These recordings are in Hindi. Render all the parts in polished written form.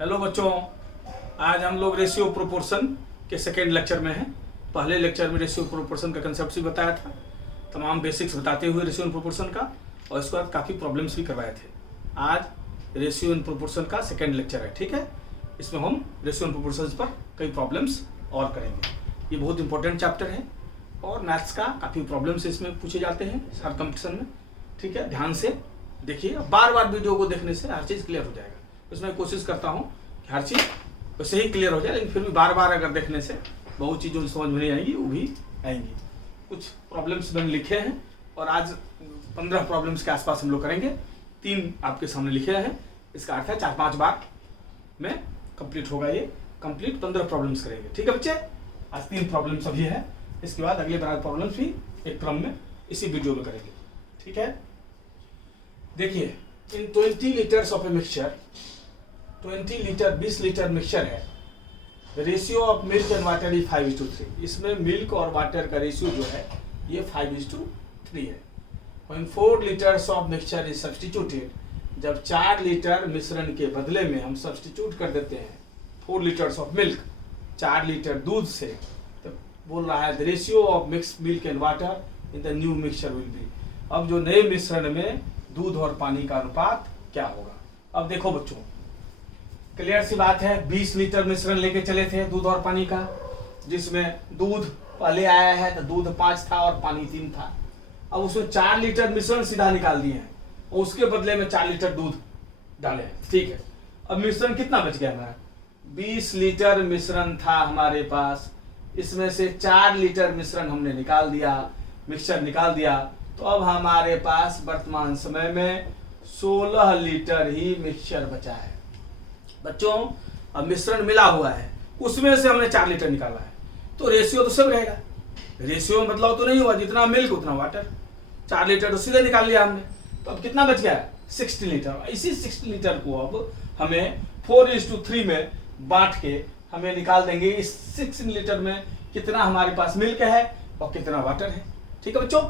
हेलो बच्चों, आज हम लोग रेशियो प्रोपोर्शन के सेकेंड लेक्चर में हैं। पहले लेक्चर में रेशियो प्रोपोर्शन का कंसेप्ट भी बताया था, तमाम बेसिक्स बताते हुए रेशियो एंड प्रोपोर्शन का, और इसके बाद काफ़ी प्रॉब्लम्स भी करवाए थे। आज रेशियो एंड प्रोपोर्शन का सेकेंड लेक्चर है, ठीक है। इसमें हम रेशियो एंड प्रोपोर्शन पर कई प्रॉब्लम्स और करेंगे। ये बहुत इंपॉर्टेंट चैप्टर है और मैथ्स का काफ़ी प्रॉब्लम्स इसमें पूछे जाते हैं हर कंपटीशन में, ठीक है। ध्यान से देखिए, बार बार वीडियो को देखने से हर चीज़ क्लियर हो जाएगा। इसमें कोशिश करता हूँ कि हर चीज़ वैसे ही क्लियर हो जाए, लेकिन फिर भी बार बार अगर देखने से बहुत चीज़ों समझ में नहीं आएंगी, वो भी आएंगी। कुछ प्रॉब्लम्स मैंने लिखे हैं और आज 15 प्रॉब्लम्स के आसपास हम लोग करेंगे। 3 आपके सामने लिखे हैं, इसका अर्थ है 4-5 बार में कंप्लीट होगा। ये कंप्लीट 15 प्रॉब्लम्स करेंगे, ठीक है बच्चे। आज 3 प्रॉब्लम्स अभी है, इसके बाद अगले 12 प्रॉब्लम्स भी एक क्रम में इसी वीडियो में करेंगे, ठीक है। देखिए, in 20 litres of a mixture, 20 litre 20 litre mixture है। Ratio of milk and water is 5:3। इसमें मिल्क और वाटर का रेशियो जो है ये 5:3 है। When 4 litres of mixture is substituted, जब 4 लीटर मिश्रण के बदले में हम सब्सटीट्यूट कर देते हैं 4 लीटर्स ऑफ मिल्क, 4 लीटर दूध से, तो बोल रहा है the ratio of mixed milk and water in the new mixture will be. अब जो नए मिश्रण में दूध और पानी का अनुपात क्या होगा। अब देखो बच्चों, क्लियर सी बात है, 20 लीटर मिश्रण लेके चले थे दूध और पानी का, जिसमें दूध पहले आया है तो दूध 5 था और पानी 3 था। अब उसमें 4 लीटर मिश्रण सीधा निकाल दिए हैं और उसके बदले में 4 लीटर दूध डाले हैं, ठीक है। अब मिश्रण कितना बच गया हमारा? 20 लीटर मिश्रण था हमारे पास, इसमें से 4 लीटर मिश्रण हमने निकाल दिया, मिक्सचर निकाल दिया, तो अब हमारे पास वर्तमान समय में 16 लीटर ही मिक्सचर बचा है। बच्चों, अब मिश्रण मिला हुआ है, उसमें से हमने 4 लीटर निकाला है, तो रेशियो तो सब रहेगा। रेशियो में बदलाव तो नहीं हुआ, जितना मिल्क उतना वाटर। 4 लीटर तो सीधे निकाल लिया हमने, तो अब कितना बच गया? 60 लीटर। इसी 60 लीटर को अब हमें 4:3 में बांट के हमें निकाल देंगे इस 16 लीटर में कितना हमारे पास मिल्क है और कितना वाटर है, ठीक है बच्चों।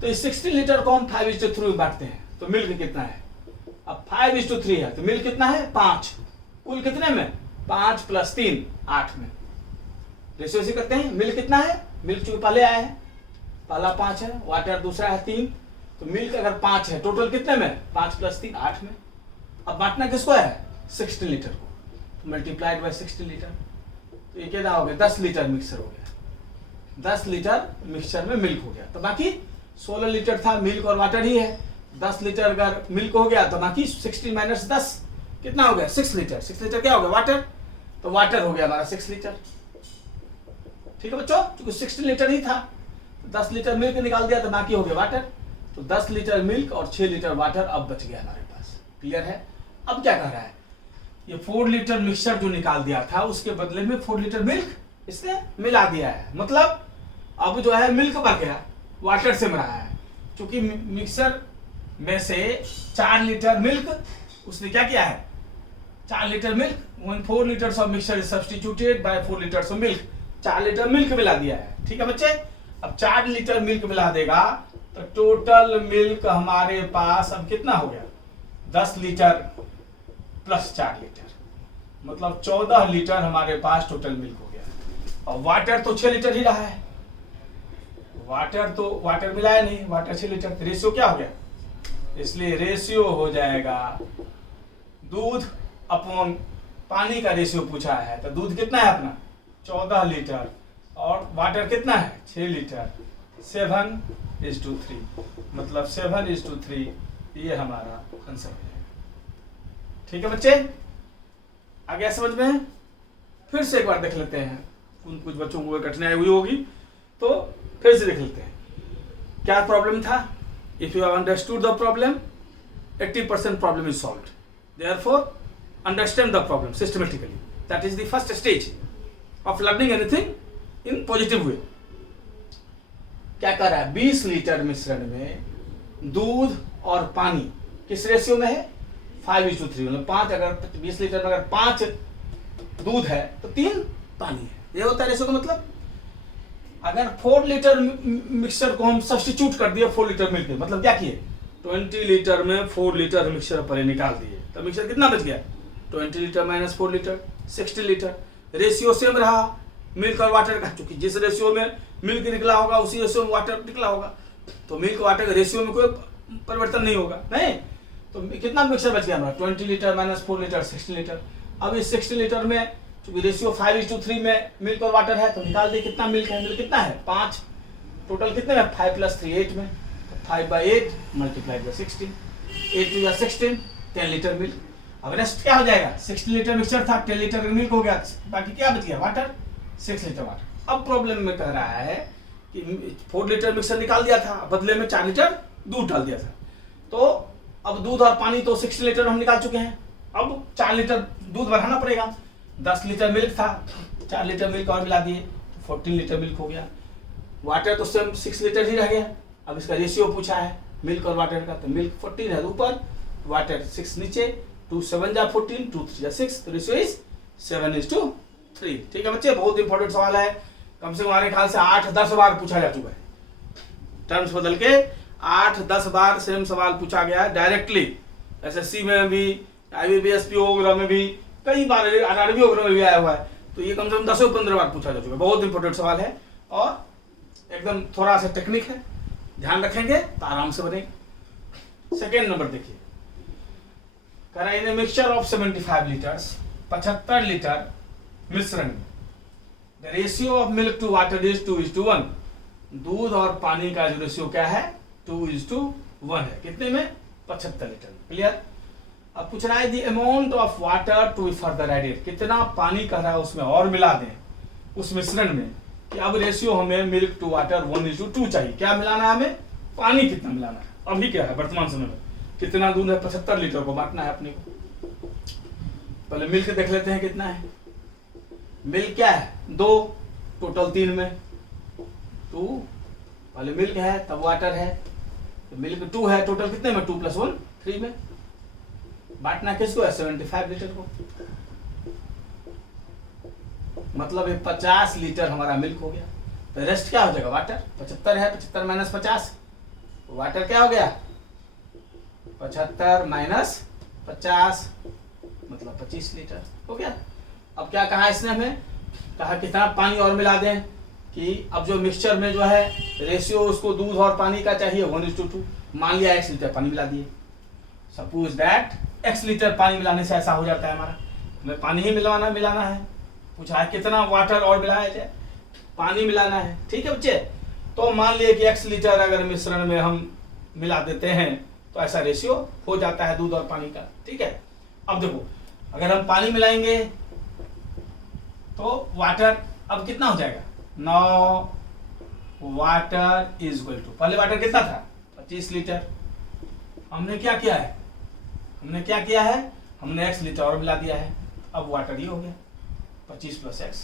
तो इस 16 लीटर को हम 5:3 में बांटते हैं, तो मिल्क कितना है? अब 5:3 है तो मिल्क कितना है? 5। कुल कितने में? 5 + 3 8 में। रेशियो से करते हैं। मिल्क कितना है? मिल्क चूंकि पहले आया है, पहला 5 है, वाटर दूसरा है 3, तो मिल्क अगर 5 है, टोटल कितने में? 5 + 3 8 में। अब बांटना किसको है? 60 लीटर को, तो मल्टीप्लाइड बाय 60 लीटर, तो ये क्या हो गया? 10 लीटर मिक्सर हो गया। 10 लीटर मिक्सचर में मिल्क हो गया, तो बाकी 16 लीटर था, मिल्क और वाटर ही है। 10 लीटर अगर मिल्क हो गया तो बाकी 60 - 10 कितना हो गया? 6 लीटर। 6 लीटर क्या हो गया? वाटर। तो वाटर हो गया हमारा 6 लीटर, ठीक है बच्चों। क्योंकि 60 लीटर ही था, तो 10 लीटर मिल्क निकाल दिया तो बाकी हो गया वाटर। तो 10 लीटर मिल्क और 6 लीटर वाटर अब बच गया हमारे पास। क्लियर है? अब क्या कर रहा है, ये 4 लीटर मिक्सचर जो निकाल दिया था उसके बदले में 4 लीटर मिल्क इसने मिला दिया है। मतलब अब जो है मिल्क बच गया, वाटर से मिला है। क्योंकि मिक्सर में से 4 लीटर मिल्क उसने क्या किया है? 4 litre milk, 4 litres of mixture is substituted by 4 litres of milk. 4 litre milk मिला दिया है, ठीक है बच्चे। अब 4 लीटर मिल्क मिला देगा तो टोटल मिल्क हमारे पास अब कितना हो गया? 10 लीटर प्लस 4 लीटर, मतलब 14 लीटर हमारे पास टोटल मिल्क हो गया। और वाटर तो 6 लीटर ही रहा है, वाटर मिलाया नहीं, वाटर 6 लीटर। तो रेशियो क्या हो गया? इसलिए रेशियो हो जाएगा दूध अपॉन पानी का रेशियो पूछा है, तो दूध कितना है अपना? 14 लीटर, और वाटर कितना है? 6 लीटर। 7:3, मतलब 7:3 ये हमारा आंसर है, ठीक है बच्चे। आ गया समझ में? फिर से एक बार देख लेते हैं, कुछ बच्चों को कठिनाई हुई होगी तो फिर से देख लेते हैं क्या प्रॉब्लम था। If you have understood the problem, 80% problem is solved. Therefore, understand the problem systematically. That is the first stage of learning anything in positive way. क्या कर रहा है? 20 लीटर मिश्रण में दूध और पानी किस रेशियो में है? 5:3। मतलब 5, अगर 20 लीटर में अगर 5 दूध है तो 3 पानी है। ये होता है रेशियो का मतलब। अगर 4 लीटर मिक्सचर को हम सब्स्टिट्यूट कर दिए 4 लीटर मिल्क में, मतलब क्या किए? 20 लीटर में 4 लीटर मिक्सचर पहले निकाल दिए, तो मिक्सचर कितना बच गया? 20 litre minus 4 litre 60 litre. Ratio same रहा मिल्क और वाटर का, क्योंकि जिस रेशियो में मिल्क निकला होगा उसी रेशियो में वाटर निकला होगा, तो मिल्क वाटर के रेशियो में कोई परिवर्तन नहीं होगा। नहीं तो कितना मिक्सचर बच गया हमारा, 20 लीटर माइनस 4 लीटर 60 लीटर। अब इस 60 लीटर में चूंकि रेशियो 5:3 में मिल्क और वाटर है, तो निकाल दे कितना मिल्क है। मिल्क कितना है 5, टोटल कितने में 5 + 3 8 में, तो 5/8 मल्टीप्लाइड बाई 16, 8 × 16 10 लीटर मिल्क। अब रेस्ट क्या हो जाएगा, 60 लीटर मिक्सचर था, 10 लीटर मिल्क हो गया, बाकी क्या बच गया वाटर, 6 लीटर वाटर। अब प्रॉब्लम में कह रहा है कि 4 लीटर मिक्सचर निकाल दिया था, बदले में 4 लीटर दूध डाल दिया था, तो अब दूध और पानी तो 60 लीटर हम निकाल चुके हैं, अब 4 लीटर दूध बढ़ाना पड़ेगा। 10 लीटर मिल्क था, 4 लीटर मिल्क और मिला दिए तो 14 लीटर मिल्क हो गया। वाटर तो सेम 6 लीटर ही रह गया। अब इसका रेशियो पूछा है मिल्क और वाटर का, तो मिल्क 14 है ऊपर, वाटर 6 नीचे, 2 7 जा 14, 2 3 जा 6, तो रेशियो इज 7:3। ठीक है बच्चे, बहुत इंपॉर्टेंट सवाल है, कम से कम हमारे ख्याल से 8-10 बार पूछा जा चुका है, टर्म्स बदल के 8-10 बार सेम सवाल पूछा गया है डायरेक्टली। SSC में भी, IBPS PO वगैरह में भी कई बार, RRB वगैरह में भी आया हुआ है, तो ये कम से कम 10-15 बार पूछा जा चुका है। बहुत इंपॉर्टेंट सवाल है और एकदम थोड़ा सा टेक्निक है, ध्यान रखेंगे तो आराम से बनेंगे। सेकेंड नंबर देखिए, in mixture of 75 litres 75 litre मिश्रण में the ratio of milk to water is 2:1। दूध और पानी का जो रेशियो क्या है 2:1 है, कितने में 75 लीटर। क्लियर। अब पूछ रहा है the amount of water to further added, कितना पानी कह रहा है उसमें और मिला दें उस मिश्रण में, कि अब रेशियो हमें मिल्क टू वाटर 1:2 चाहिए। क्या मिलाना है हमें, पानी कितना मिलाना है, अभी क्या है वर्तमान समय में कितना दूध है 75 लीटर को बांटना है अपने को। पहले मिल्क देख लेते हैं कितना है। मिल्क क्या है 2, टोटल 3 में 2, पहले मिल्क है तब वाटर है, तो मिल्क 2 है, टोटल कितने में 2 + 1 3 में। बांटना किसको है 75 लीटर को, मतलब ये 50 लीटर हमारा मिल्क हो गया। तो रेस्ट क्या हो जाएगा वाटर, 75 है, 75 - 50, वाटर क्या हो गया 75 - 50 मतलब 25 लीटर हो गया। अब क्या कहा इसने, हमें कहा कितना पानी और मिला दें, कि अब जो मिक्सचर में जो है रेशियो उसको दूध और पानी का चाहिए 1:2। मान लिया x लीटर पानी मिला दिए, सपोज दैट x लीटर पानी मिलाने से ऐसा हो जाता है हमारा, हमें पानी ही मिलाना है। पूछा है कितना वाटर और मिलाया जाए, पानी मिलाना है। ठीक है बच्चे, तो मान लिए कि x लीटर अगर मिश्रण में हम मिला देते हैं तो ऐसा रेशियो हो जाता है दूध और पानी का। ठीक है, अब देखो अगर हम पानी मिलाएंगे तो वाटर अब कितना हो जाएगा, now water is equal to, पहले वाटर कितना था 25 लीटर, हमने क्या किया है हमने x लीटर और मिला दिया है, अब वाटर ये हो गया 25 + x।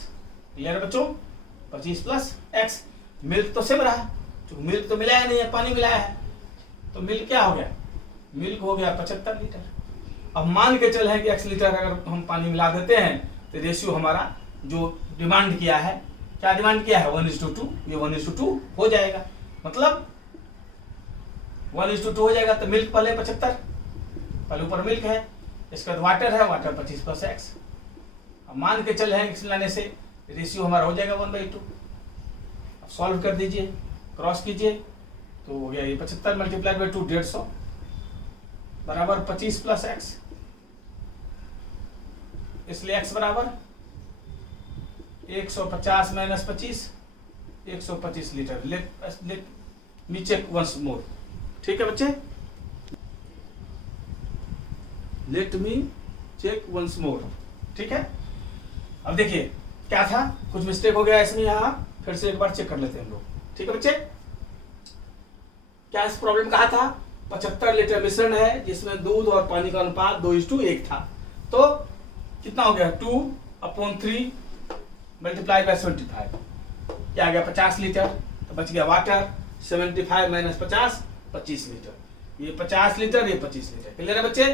क्लियर है बच्चों, 25 + x। मिल्क तो सेम रहा, क्योंकि मिल्क तो मिलाया नहीं है, पानी मिलाया है, तो मिल्क क्या हो गया, मिल्क हो गया 75 लीटर। अब मान के चल है कि x लीटर अगर हम पानी मिला देते हैं तो रेशियो हमारा जो डिमांड किया है, क्या डिमांड किया है 1:2, ये 1:2 हो जाएगा, मतलब 1:2 हो जाएगा। तो मिल्क पहले 75, पहले ऊपर मिल्क है, इसके बाद वाटर है, वाटर 25 + x। अब मान के चल है x लाने से रेशियो हमारा हो जाएगा 1/2। अब सॉल्व कर दीजिए, क्रॉस कीजिए, तो हो गया ये 75 × 2 150 बराबर 25 + x, इसलिए x बराबर 150 - 25 125 litre. Let me check once more. ठीक है बच्चे, let me check once more. ठीक है, अब देखिए क्या था, कुछ मिस्टेक हो गया इसमें, यहाँ फिर से एक बार चेक कर लेते हैं हम लोग। ठीक है बच्चे, क्या इस प्रॉब्लम कहा था 75 लीटर मिश्रण है जिसमें दूध और पानी का अनुपात 2:1 था, तो कितना हो गया 2/3 मल्टीप्लाई बाय 75, क्या आ गया 50 लीटर, तो बच गया वाटर 75 - 50 25 लीटर, ये 50 लीटर ये 25 लीटर। क्लियर है बच्चे।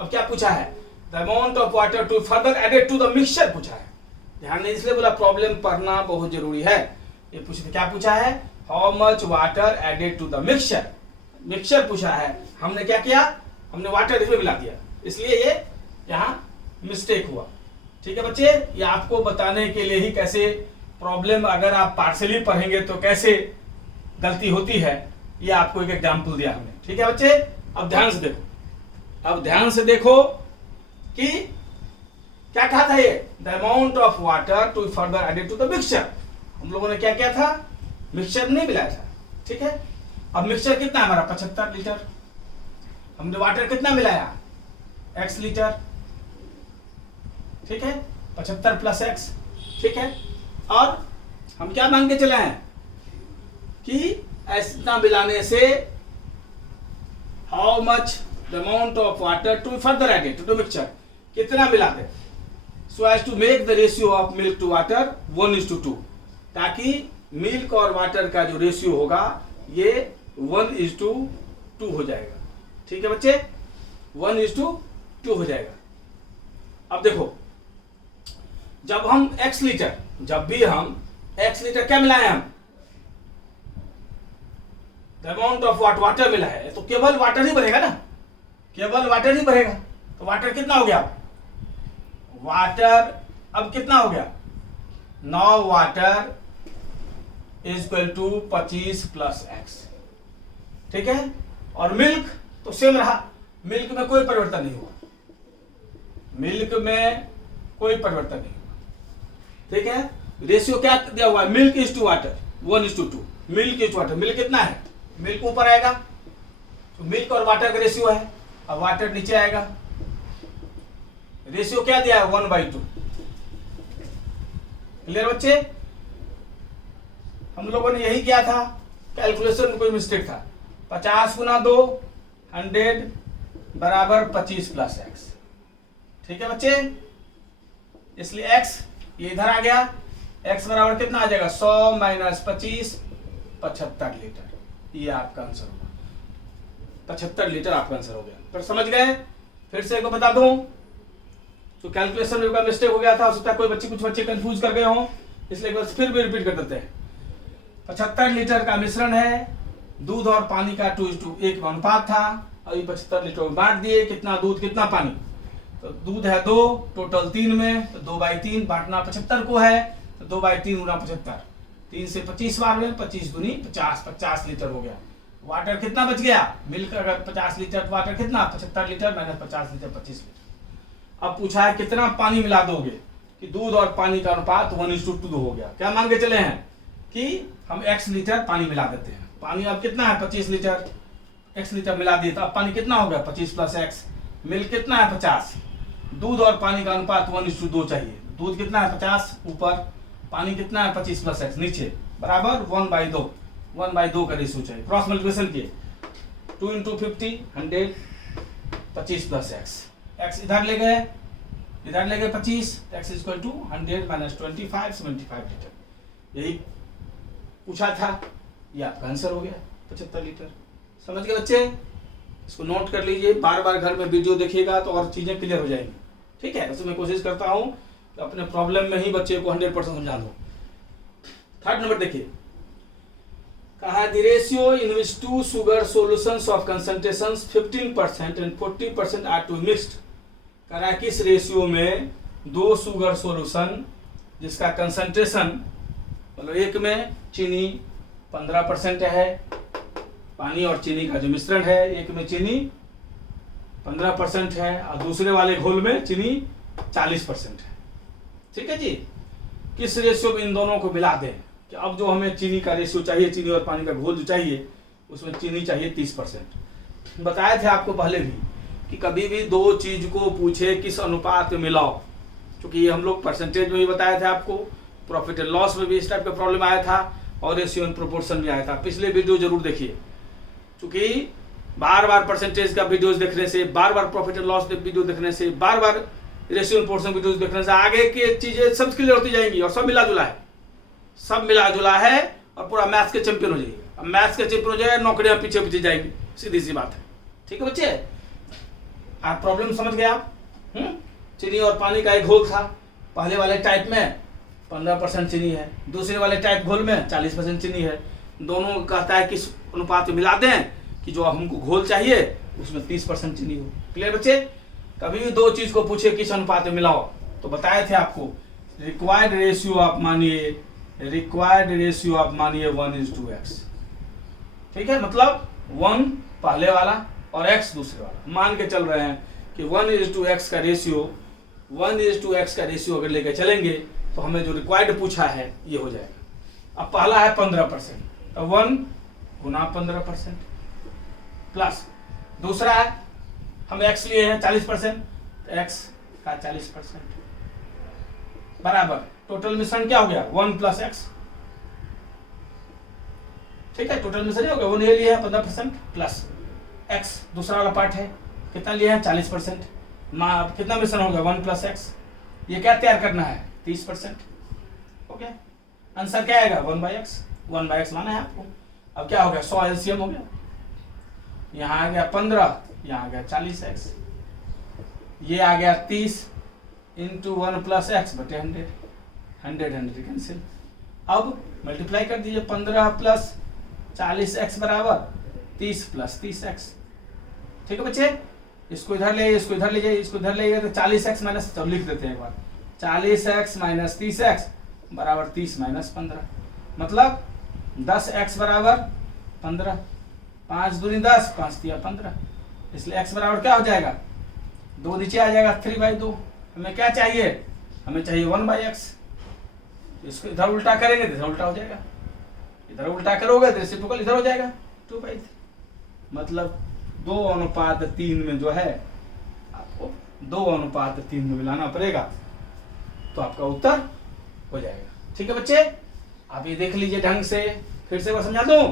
अब क्या पूछा है, the amount of water to further added to the mixture पूछा है, ध्यान नहीं इसलिए बोला प्रॉब्लम पढ़ना बहुत जरूरी है। ये पूछा, क्या पूछा है, how much water added to the mixture, mixture पूछा है, हमने क्या किया, हमने वाटर इसमें मिला दिया, इसलिए ये यहाँ मिस्टेक हुआ। ठीक है बच्चे, ये आपको बताने के लिए ही कैसे प्रॉब्लम अगर आप पार्शली पढ़ेंगे तो कैसे गलती होती है, ये आपको एक एग्जाम्पल दिया हमने। ठीक है बच्चे, अब ध्यान से देखो, अब ध्यान से देखो कि क्या कहा था ये, the amount of water to further added to the mixture. हम लोगों ने क्या किया था, मिक्सचर नहीं मिलाया था। ठीक है, अब मिक्सचर कितना हमारा 75 लीटर, हमने वाटर कितना मिलाया x लीटर। ठीक है, 75 प्लस x। ठीक है, और हम क्या मान के चले हैं कि इतना मिलाने से how much the amount of water to further added to the mixture, कितना मिलाते, so as to make the ratio of milk to water 1:2, ताकि मिल्क और वाटर का जो रेशियो होगा ये 1:2 हो जाएगा। ठीक है बच्चे, 1:2 हो जाएगा। अब देखो, जब हम x लीटर, जब भी हम x लीटर क्या मिलाए हम, द अमाउंट ऑफ वाटर मिला है, तो केवल वाटर ही भरेगा ना, केवल वाटर ही भरेगा। तो वाटर कितना हो गया, वाटर अब कितना हो गया, 9 water is equal to 25 plus x। ठीक है, और मिल्क तो सेम रहा, मिल्क में कोई परिवर्तन नहीं हुआ, मिल्क में कोई परिवर्तन नहीं हुआ। ठीक है, रेशियो क्या दिया हुआ है, milk is to water 1:2, milk is water, milk कितना है, मिल्क ऊपर आएगा तो मिल्क और वाटर का रेशियो है, अब वाटर नीचे आएगा, रेशियो क्या दिया है 1/2। क्लियर बच्चे, हम लोगों ने यही किया था, कैलकुलेशन में कोई मिस्टेक था। 50 गुना 2 100 बराबर 25 प्लस x। ठीक है बच्चे, इसलिए x ये इधर आ गया, x बराबर कितना आ जाएगा 100 माइनस 25 75 लीटर, ये आपका आंसर होगा। 75 लीटर आपका आंसर हो गया। फिर समझ गए, फिर से एक बार बता दूं, तो कैलकुलेशन में मिस्टेक हो गया था, हो सकता है कोई कुछ बच्चे कंफ्यूज कर गए हों, इसलिए एक बार फिर भी रिपीट कर देते हैं। 75 लीटर का मिश्रण है, दूध और पानी का 2:1 अनुपात था, और ये 75 लीटर में बांट दिए, कितना दूध कितना पानी, तो दूध है 2, टोटल 3 में, तो 2/3 बांटना 75 को है, तो 2/3 गुना 75, 3 से 25 बार में 25 दूनी 50 लीटर हो गया। वाटर कितना बच गया, मिल्क अगर 50 लीटर, वाटर कितना 75 लीटर माइनस 50 लीटर 25 लीटर। अब पूछा है कितना पानी मिला दोगे, कि दूध और पानी का अनुपात 1:2 हो गया। क्या मान के चले हैं कि हम x लीटर पानी मिला देते हैं, पानी अब कितना है 25 लीटर, x लीटर मिला दिए तो अब पानी कितना हो गया 25 प्लस x, मिल्क कितना है 50, दूध और पानी का अनुपात 1:2 चाहिए, दूध कितना है 50 ऊपर, पानी कितना है 25 प्लस x नीचे, बराबर 1/2 का रेशियो चाहिए। क्रॉस मल्टीप्लिकेशन किए, 2 × 50 100 25 प्लस x इधर ले गए, इधर ले गए 25, x is equal to 100 minus 25 75 litre, यही पूछा था, ये आपका आंसर हो गया 75 लीटर। समझ गए बच्चे, इसको नोट कर लीजिए, बार बार घर में वीडियो देखिएगा तो और चीजें क्लियर हो जाएंगी। ठीक है, वैसे मैं कोशिश करता हूँ कि अपने प्रॉब्लम में ही बच्चे को 100% समझा दूं। थर्ड नंबर देखिए, कहा the ratio in which 2 sugar solutions of concentrations 15% and 40% are to mixed। कहा किस रेशियो में 2 शुगर सोल्यूशन जिसका कंसंट्रेशन, मतलब एक में चीनी 15% है, पानी और चीनी का जो मिश्रण है, एक में चीनी 15% है और दूसरे वाले घोल में चीनी 40% है। ठीक है जी, किस रेशियो में इन दोनों को मिला दें, कि अब जो हमें चीनी का रेशियो चाहिए, चीनी और पानी का घोल जो चाहिए, उसमें चीनी चाहिए 30%। बताए थे आपको पहले भी कि कभी भी दो चीज को पूछे किस अनुपात में मिलाओ, क्योंकि ये हम लोग परसेंटेज में भी बताए थे आपको, प्रॉफिट एंड लॉस में भी इस टाइप का प्रॉब्लम आया था, और रेशियो इन प्रोपोर्शन भी आया था। पिछले वीडियो जरूर देखिए, क्योंकि बार बार परसेंटेज का वीडियोस देखने से, बार बार प्रॉफिट एंड लॉस वीडियो देखने से, बार बार रेशियो इन प्रोपोर्शन वीडियोस देखने से आगे की चीजें सब क्लियर होती जाएंगी, और सब मिला जुला है, सब मिला जुला है, और पूरा मैथ्स के चैंपियन हो जाएगी। अब मैथ्स के चैंपियन हो जाए, नौकरियां पीछे पीछे जाएगी, सीधी सी बात है। ठीक है बच्चे, आप प्रॉब्लम समझ गए आप। चीनी और पानी का एक घोल था, पहले वाले टाइप में 15% चीनी है, दूसरे वाले टाइप घोल में 40% चीनी है। दोनों कहता है किस अनुपात में मिला दें कि जो हमको घोल चाहिए उसमें 30% चीनी हो। क्लियर बच्चे, कभी भी दो चीज को पूछे किस अनुपात में मिलाओ तो बताए थे आपको रिक्वायर्ड रेशियो आप मानिए 1:x। ठीक है, मतलब 1 पहले वाला और x दूसरे वाला मान के चल रहे हैं कि 1:x का रेशियो 1:x का रेशियो अगर लेकर चलेंगे तो हमें जो रिक्वायर्ड पूछा है ये हो जाएगा। अब पहला है 15%, तो 1 गुना 15% प्लस दूसरा है हम x लिए हैं 40%, तो x का 40% बराबर टोटल मिश्रण क्या हो गया 1 + x। ठीक है, टोटल मिश्रण हो गया 1 ये लिया है 15% प्लस x दूसरा वाला पार्ट है कितना लिया है 40%। कितना मिश्रण हो गया 1 + x। ये क्या तैयार करना है 30%। ओके, आंसर क्या आएगा 1/x। 1/x माना है आपको। अब क्या हो गया 100 एलसीएम हो गया, यहाँ आ गया 15, यहाँ आ गया 40x, ये आ गया 30 × 1 + x बटे 100 कैंसिल। अब मल्टीप्लाई कर दीजिए 15 + 40x बराबर 30 + 30x। ठीक है बच्चे, इसको इधर ले इसको इधर ले जाइए इसको इधर ले जाइए तो 40x माइनस, तो लिख देते हैं एक बार 40x - 30x बराबर 30 - 15, मतलब 10x बराबर 15, 5 दूनी 10, 5 तिया 15, इसलिए x बराबर क्या हो जाएगा 2 नीचे आ जाएगा 3/2। हमें क्या चाहिए, हमें चाहिए 1/x। इसको इधर उल्टा करेंगे तो इधर उल्टा हो जाएगा, इधर उल्टा करोगे तो रेसिप्रोकल इधर हो जाएगा 2/3, मतलब 2:3 में जो है आपको 2:3 में मिलाना पड़ेगा तो आपका उत्तर हो जाएगा। ठीक है बच्चे, आप ये देख लीजिए ढंग से, फिर से मैं समझा दूं।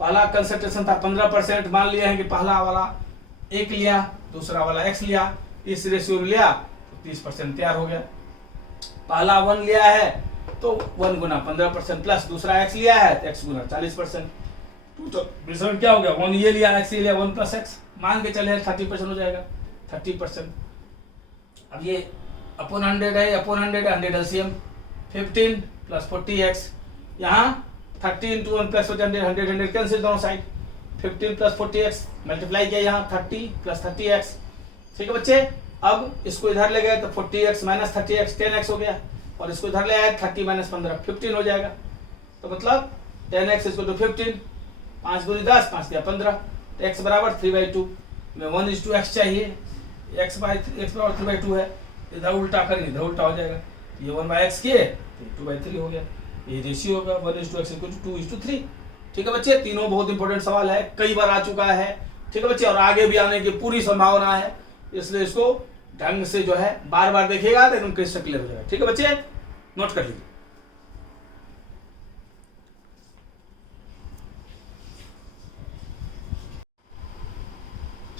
पहला कंसंट्रेशन था 15%, मान लिया है कि पहला वाला 1 लिया दूसरा वाला x लिया, इस रेशियो में लिया तो 30% तैयार हो गया। पहला 1 लिया है तो 1 गुना 15% प्लस दूसरा x लिया है तो x गुना 40%, तो मिश्रण क्या हो गया 1 ये लिया x ये लिया 1 + x, मान के चले 30% हो जाएगा 30%। अब ये अपॉन 100 है, अपॉन 100 एलसीएम 15 + 40x, यहाँ 30 × 1 + 100 कैंसिल दोनों साइड, 15 + 40x मल्टीप्लाई किया यहाँ 30 + 30x। ठीक है बच्चे, अब इसको इधर ले गए तो 40x - 30x 10x हो गया, और इसको इधर ले आए 30 - 15 15 हो जाएगा, तो मतलब 10x = 15, 5 दूनी 10, 5 तिया 15, तो x बराबर 3/2 में 1:x चाहिए, x बराबर 3/2 है, इधर उल्टा करेंगे इधर उल्टा हो जाएगा, ये 1/x किए तो 2/3 हो गया, ये रेशियो होगा 1:x = 2:3। ठीक है बच्चे, तीनों बहुत इंपॉर्टेंट सवाल है, कई बार आ चुका है। ठीक है बच्चे, और आगे भी आने की पूरी संभावना है, इसलिए इसको ढंग से जो है बार बार देखिएगा तो एकदम क्लियर क्लियर हो जाएगा। ठीक है बच्चे, नोट कर लीजिए।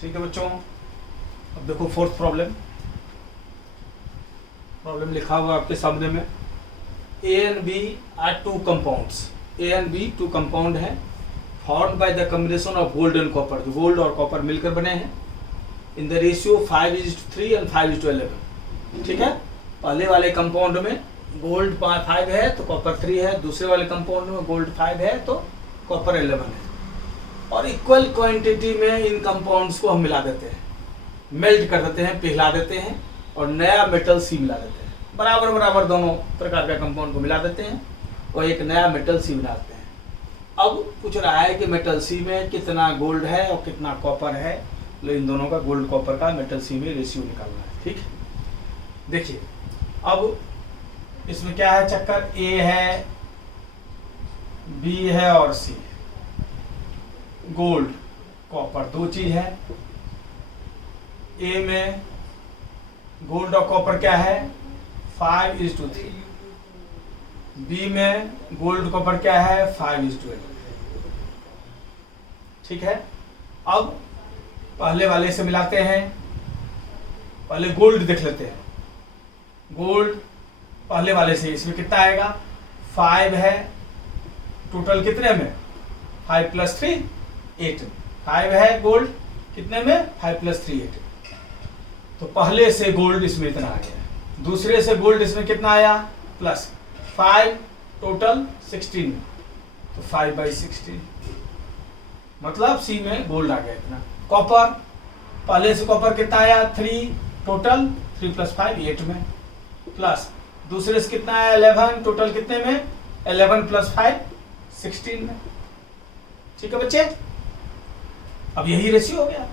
ठीक है बच्चों, अब देखो फोर्थ प्रॉब्लम लिखा हुआ आपके सामने में। A and B are two compounds. A and B 2 compound है, formed by the combination of gold and copper, जो गोल्ड और कॉपर मिलकर बने हैं, इन द रेशियो 5:3 एंड 5:11। ठीक है, पहले वाले कंपाउंड में गोल्ड 5 है तो कॉपर 3 है, दूसरे वाले कंपाउंड में गोल्ड 5 है तो कॉपर 11 है, और इक्वल क्वांटिटी में इन कंपाउंड्स को हम मिला देते हैं, मेल्ट कर देते हैं, पिघला देते हैं और नया मेटल सी मिला देते हैं। बराबर बराबर दोनों प्रकार का कंपाउंड को मिला देते हैं और एक नया मेटल सी बनाते हैं। अब पूछ रहा है कि मेटल सी में कितना गोल्ड है और कितना कॉपर है, तो इन दोनों का गोल्ड कॉपर का मेटल सी में रेशियो निकालना है। ठीक है, देखिए अब इसमें क्या है चक्कर, ए है बी है और सी है, गोल्ड कॉपर 2 चीज है। ए में गोल्ड और कॉपर क्या है 5:3, बी में गोल्ड कॉपर क्या है 5:8। ठीक है, अब पहले वाले से मिलाते हैं, पहले गोल्ड देख लेते हैं। गोल्ड पहले वाले से इसमें कितना आएगा 5 है, टोटल कितने में 5 + 3 8, 5 है गोल्ड कितने में 5 + 3 8, तो पहले से गोल्ड इसमें इतना आ गया, दूसरे से गोल्ड इसमें कितना आया +5, टोटल 16, तो 5/16, मतलब सी में गोल्ड आ गया इतना। कॉपर पहले से कॉपर कितना आया 3 टोटल, 3 + 5 8 में, प्लस दूसरे से कितना आया 11 टोटल कितने में 11 + 5 16 में। ठीक है बच्चे, अब यही रेशियो हो गया,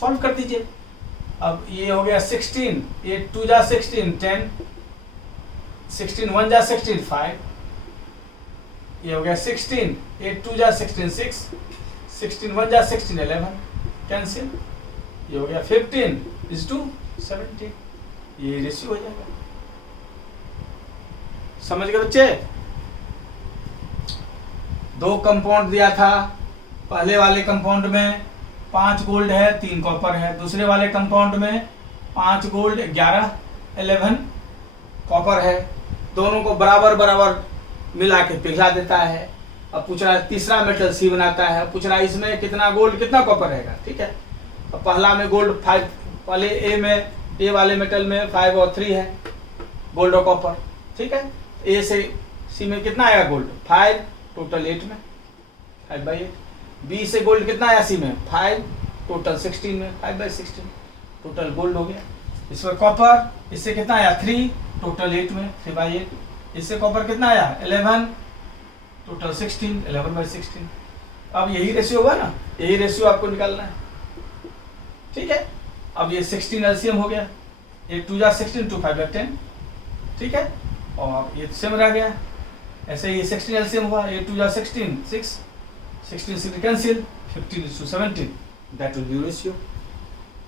सॉल्व कर दीजिए। अब ये हो गया 16, 8 2 जा 16 10, 16 1 जा 16 5, ये हो गया 16, 8 2 जा 16 6, 16 1 जा 16 11, कैंसिल, ये हो गया 15 is to 17, ये रेशियो हो जाएगा। समझ गए बच्चे? दो कंपाउंड दिया था, पहले वाले कंपाउंड में 5 गोल्ड है 3 कॉपर है, दूसरे वाले कंपाउंड में 5 गोल्ड 11 कॉपर है, दोनों को बराबर बराबर मिला के पिघला देता है। अब पूछ रहा है तीसरा मेटल सी बनाता है, पूछ रहा है इसमें कितना गोल्ड कितना कॉपर रहेगा। ठीक है, अब पहला में गोल्ड 5, पहले ए वाले मेटल में 5 और 3 है गोल्ड और कॉपर। ठीक है, ए से सी में कितना आएगा गोल्ड 5 टोटल 8 में 5/8, बी से गोल्ड कितना आया सी में 5 टोटल 16 में 5/16 टोटल गोल्ड हो गया। इस पर कॉपर, इससे कितना आया 3 टोटल 8 में 3/8, इससे कॉपर कितना आया 11 टोटल 16 11/16। अब यही रेशियो होगा ना, यही रेशियो आपको निकालना है। ठीक है, अब ये 16 एलसीएम हो गया, 8 2 जा 16 2 5 10। ठीक है, और ये सेम रह गया, ऐसे ये 16 एलसीएम हुआ, 8 2 जा 16 6, 16 से cancel, 15 is to 17, that will be ratio।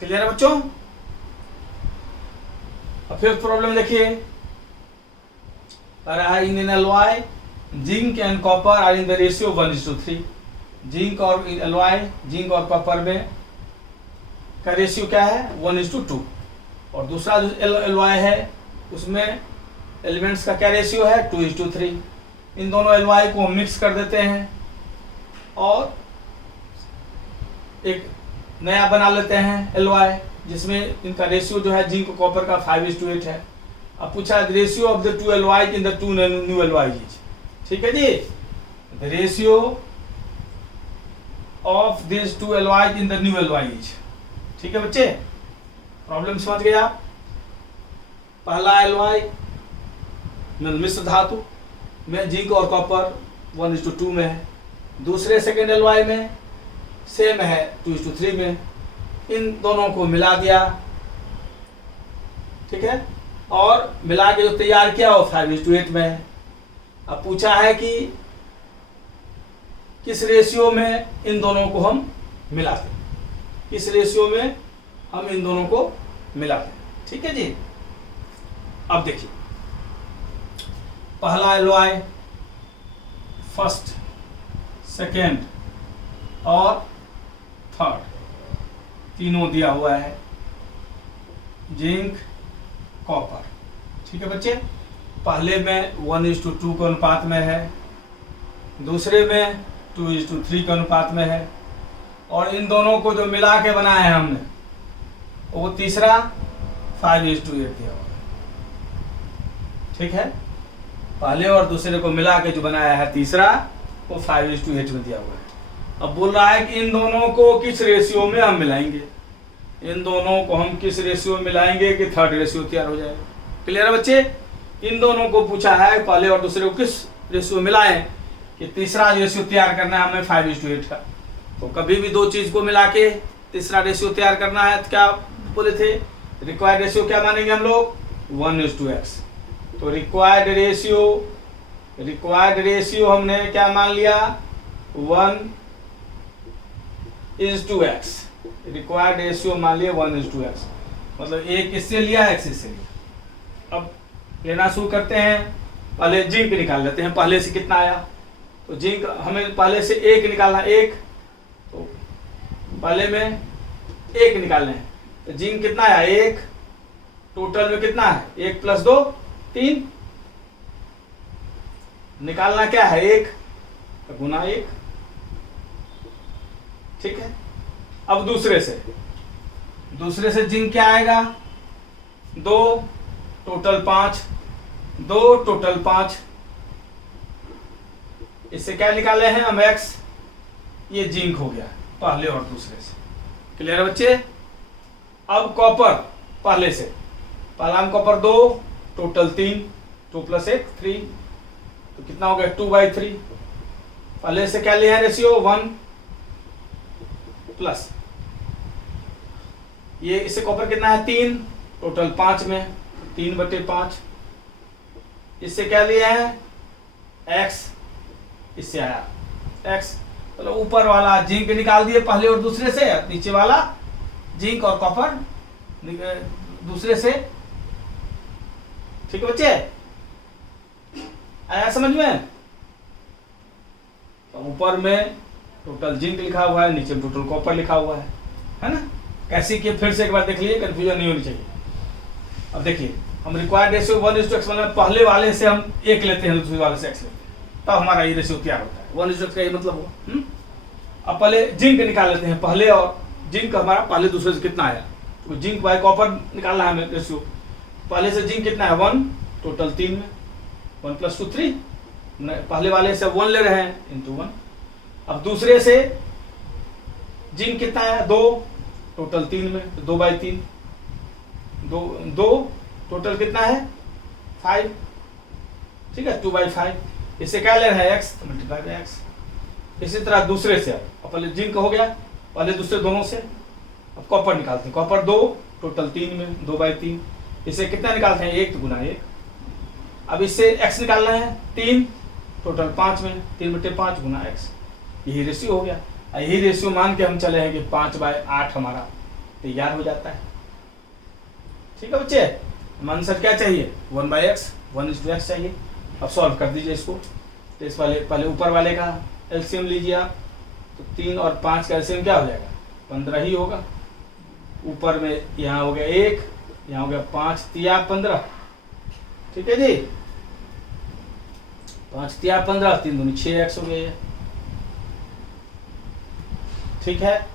Clear है बच्चों? अब फिर प्रॉब्लम देखिए, in alloy zinc and copper are in the ratio 1:3। Zinc और एलॉय, जिंक और कॉपर में का रेशियो क्या है 1:2, और दूसरा जो एलॉय है उसमें एलिमेंट्स का क्या रेशियो है 2:3। इन दोनों एलॉय को मिक्स कर देते हैं और एक नया बना लेते हैं एलॉय, जिसमें इनका रेशियो जो है जिंक कॉपर का 5:8 है। अब पूछा ratio of the 2 alloy in the 2 new alloys. ठीक है जी, the ratio of this 2 alloys in the new alloys. ठीक है बच्चे, प्रॉब्लम समझ गए आप? पहला एलॉय मिश्र धातु में जिंक और कॉपर 1:2 में है, दूसरे सेकेंड एलॉय में सेम है 2:3 में, इन दोनों को मिला दिया। ठीक है, और मिला के जो तैयार किया वो 5:8 में है। अब पूछा है कि किस रेशियो में इन दोनों को हम मिलाते हैं, किस रेशियो में हम इन दोनों को मिलाते हैं। ठीक है जी, अब देखिए पहला एलॉय, फर्स्ट, सेकेंड और थर्ड तीनों दिया हुआ है, जिंक कॉपर। ठीक है बच्चे, पहले में 1:2 के अनुपात में है, दूसरे में 2:3 के अनुपात में है, और इन दोनों को जो मिला के बनाया है हमने वो तीसरा 5:8 दिया हुआ है। ठीक है, पहले और दूसरे को मिला के जो बनाया है तीसरा वो 5:8 में दिया हुआ है। अब बोल रहा है कि इन दोनों को किस रेशियो में हम मिलाएंगे, इन दोनों को हम किस रेशियो में मिलाएंगे कि थर्ड रेशियो तैयार हो जाएगा। क्लियर है बच्चे? इन दोनों को पूछा है पहले और दूसरे को किस रेशियो मिलाएं कि तीसरा रेशियो तैयार करना है हमें 5:8 का। तो कभी भी दो चीज को मिला के तीसरा रेशियो तैयार करना है तो क्या बोले थे, रिक्वायर्ड रेशियो क्या मानेंगे हम लोग 1:x। तो रिक्वायर्ड रेशियो हमने क्या मान लिया 1:x। रिक्वायर्ड रेशियो मान लिया 1:x, मतलब एक इससे लिया x इससे लिया। अब लेना शुरू करते हैं, पहले जिंक निकाल लेते हैं, पहले से कितना आया। तो जिंक हमें पहले से 1 निकालना, 1, तो पहले में 1 निकालना है। तो जिंक कितना आया 1, टोटल में कितना है 1 + 2 3, निकालना क्या है 1 गुना 1। ठीक है, अब दूसरे से जिंक क्या आएगा 2 टोटल 5, 2 टोटल 5, इससे क्या निकाले हैं हम x, ये जिंक हो गया पहले और दूसरे से। क्लियर है बच्चे? अब कॉपर पहले से, पहला में कॉपर 2, टोटल 3, 2 + 1 3, तो कितना हो गया 2/3। पहले से क्या लिया है रेशियो 1 प्लस ये, इससे कॉपर कितना है 3, टोटल 5 में 3/5। इससे क्या लिया है x, इससे आया x। चलो ऊपर वाला जिंक निकाल दिए पहले और दूसरे से, नीचे वाला जिंक और कॉपर दूसरे से। ठीक है बच्चे, आया समझ में? तो ऊपर में टोटल जिंक लिखा हुआ है, नीचे टोटल कॉपर लिखा हुआ है ना? कैसे किए फिर से एक बार देख लीजिए, कंफ्यूजन नहीं होनी चाहिए। अब देखिए हम रिक्वायर्ड रेशियो 1:x मतलब पहले वाले से हम 1 लेते हैं, दूसरे वाले से x लेते हैं, तब हमारा ये रेशियो तैयार होता है। 1:x का ये मतलब हुआ। अब पहले जिंक निकाल लेते हैं पहले, और जिंक हमारा पहले दूसरे से कितना आया, तो जिंक बाय कॉपर निकालना है हमें रेशियो। पहले से जिंक कितना है 1, टोटल 3 में 1 + 2 3, पहले वाले से 1 ले रहे हैं इंटू 1। अब दूसरे से जिंक कितना है 2, टोटल 3 में, तो 2/3, 2 टोटल कितना है 5, ठीक है 2/5। इससे क्या ले रहा है x, तो मल्टीप्लाई बाय x। इसी तरह दूसरे से, अब पहले जिंक हो गया, पहले दूसरे दोनों से। अब कॉपर निकालते हैं, कॉपर 2, टोटल 3 में 2/3। इसे कितना निकालते हैं 1, तो गुना 1। अब इससे x निकालना है 3, टोटल 5 में 3/5 गुना x। यही रेशियो हो गया। यही रेशियो मान के हम चले हैं कि 5/8 हमारा तैयार हो जाता है। ठीक है बच्चे, आंसर क्या चाहिए 1/x, 1:x चाहिए। अब सॉल्व कर दीजिए इसको। तो इस वाले पहले ऊपर वाले का एलसीएम लीजिए आप, तो 3 और 5 का एलसीएम क्या हो जाएगा 15 ही होगा। ऊपर में यहाँ हो गया 1, यहाँ हो गया 5 तिया 15, ठीक है जी 5 तिया 15, 3 दूनी 6x हो गया। ठीक है,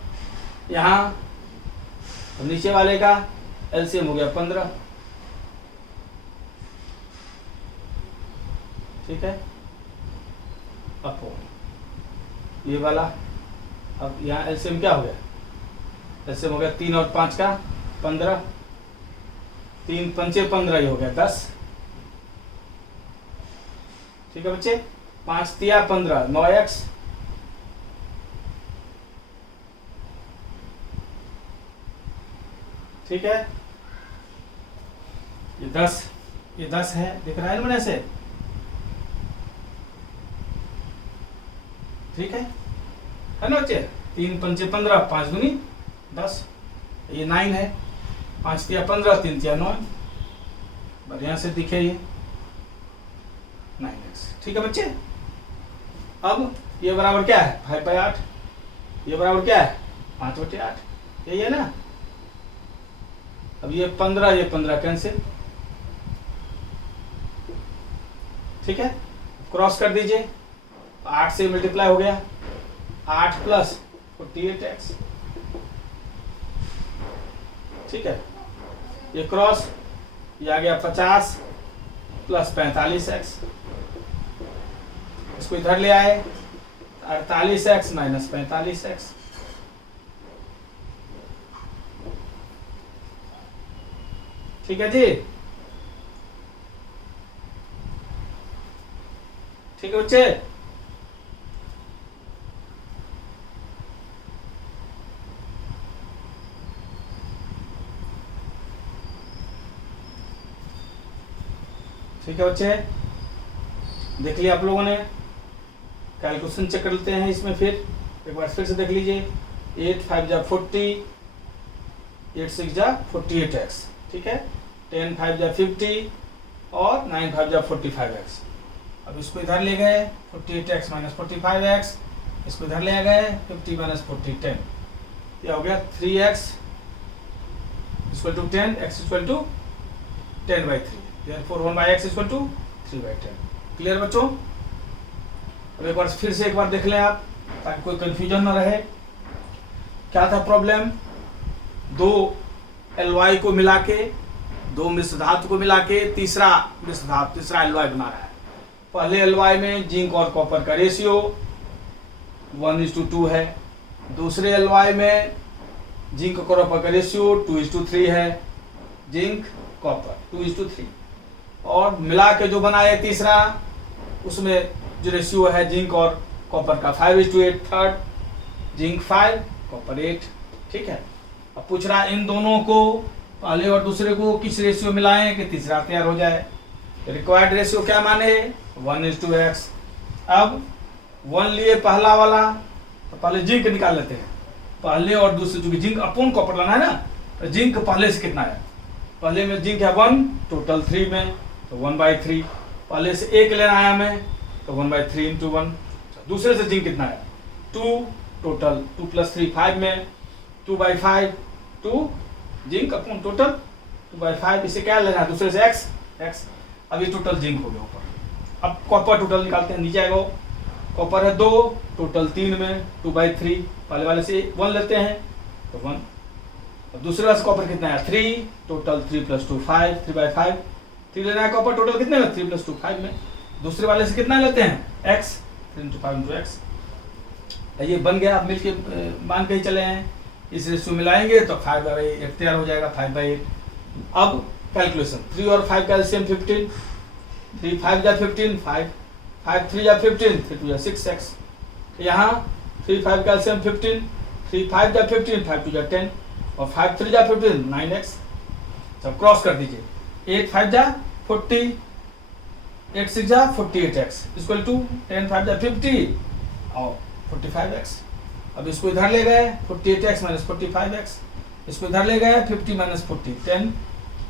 यहाँ तो नीचे वाले का एलसीएम हो गया 15, ठीक है। अब ये वाला, अब यहाँ एलसीएम क्या हो गया, एलसीएम हो गया 3 और 5 का 15, 3 पंचे 15 ही हो गया 10, ठीक है बच्चे। 5 तिया 15 9x, ठीक है। ये 10 है, दिख रहा है ना से, ठीक है ना बच्चे। 3 पंचे 15, 5 दूनी 10, ये 9 है। 5 तिया 15, 3 तिया 9, बढ़िया से दिखे ये 9x, ठीक है बच्चे। अब ये बराबर क्या है 5/8, ये बराबर क्या है 5/8, यही है ना। अब ये 15 कैंसिल, ठीक है। क्रॉस कर दीजिए, 8 से मल्टीप्लाई हो गया, 8 + 48x, ठीक है। ये क्रॉस, ये आ गया 50 + 45x, इसको इधर ले आए 48x - 45x, ठीक है जी, ठीक है बच्चे। ठीक है बच्चे, देख लिया आप लोगों ने। कैलकुलेशन चेक कर लेते हैं इसमें, फिर एक बार फिर से देख लीजिए। 8 × 5 = 40, 8 × 6 = 48x, ठीक है। 10 × 5 = 50 और 9 × 5 = 45x। अब इसको इधर ले गए 48x - 45x, इसको इधर ले गए 50 - 40 10, क्या हो गया 3x = 10, x = 10/3, therefore 1/x = 3/10। Clear बच्चों। अब एक बार फिर से एक बार देख लें आप, ताकि कोई कंफ्यूजन ना रहे। क्या था प्रॉब्लम, 2 एलवाई को मिला के, 2 मिश्र धातु को मिला के तीसरा मिश्र धातु, तीसरा एलवाई बना रहा है। पहले एलवाई में जिंक और कॉपर का रेशियो 1:2 है, दूसरे एलवाई में जिंक कॉपर का रेशियो 2:3 है, जिंक कॉपर 2:3, और मिला के जो बना है तीसरा, उसमें जो रेशियो है जिंक और कॉपर का 5:8, थर्ड जिंक 5 कॉपर 8। ठीक है, अब पूछ रहा है इन दोनों को, पहले और दूसरे को किस रेशियो मिलाएं कि तीसरा तैयार हो जाए। रिक्वायर्ड रेशियो क्या माने, 1:x। अब 1 लिए पहला वाला, तो पहले जिंक निकाल लेते हैं, पहले और दूसरे, चूंकि जिंक अपॉन कॉपर लाना है ना, तो जिंक पहले से कितना है, पहले में जिंक है 1, टोटल 3 में, तो 1/3, पहले से 1 लेना है हमें, तो 1/3 × 1। दूसरे से जिंक कितना है 2, टोटल 2 + 3 5 में, 2/5, 2 जिंक अपॉन टोटल 2/5, इसे क्या लेना है दूसरे से x। अब ये टोटल जिंक हो गया ऊपर। अब कॉपर टोटल निकालते हैं, नीचे आएगा, कॉपर है 2, टोटल 3 में, 2/3, पहले वाले से 1 लेते हैं तो 1। अब दूसरे वाले से कॉपर कितना है 3, टोटल 3 + 2 5, 3/5, 3 लेना है कॉपर, टोटल कितने में 3 + 2 5 में। दूसरे वाले से कितना लेते हैं x, 3 × 5 × x। ये बन गया। अब मिलके मान के ही चले हैं, इस रेशियो मिलाएंगे तो 5/8 तैयार हो जाएगा, 5/8। अब कैलकुलेशन, 3 और 5 का एलसीएम 15, 3 5 जा 15, 5 5 3 जा 15, 3 2 जा 6x। यहाँ 3 5 का एलसीएम 15, 3 5 जा 15, 5 2 जा 10, और 5 3 जा 15, 9x। सब क्रॉस कर दीजिए, 8 5 जा 40, 8 6 जा 48x इक्वल टू 10 5 जा 50 और 45x। अब इसको इधर ले गए, 48x - 45x, इसको इधर ले गए, 50 - 40 10,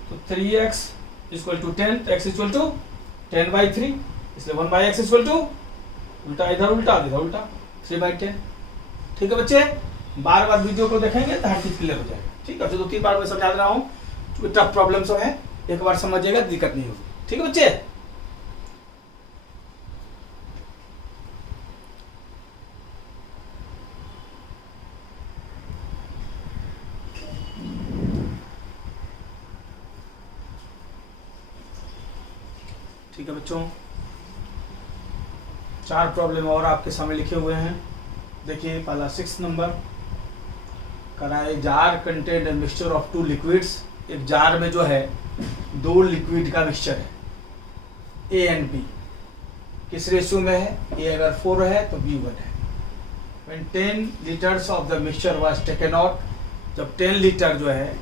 तो 3x इक्वल टू 10, तो x इक्वल टू 10/3, इसलिए 1/x इक्वल टू उल्टा, इधर उल्टा इधर उल्टा, 3/10। ठीक है बच्चे, बार बार वीडियो को देखेंगे तो हर चीज क्लियर हो जाएगा। ठीक है, 2-3 बार मैं समझा रहा हूँ, क्योंकि टफ प्रॉब्लम सब है, एक बार समझिएगा दिक्कत नहीं होगी। ठीक है बच्चे, ठीक है बच्चों, 4 प्रॉब्लम और आपके सामने लिखे हुए हैं। देखिए पहला 6 नंबर करा है, jar contain mixture of 2 liquids. एक जार में जो है 2 लिक्विड का मिक्सचर है, ए एंड बी, किस रेशियो में है, ए अगर 4 है तो बी 1 है। When 10 liters of the mixture was taken out, जब 10 लीटर जो है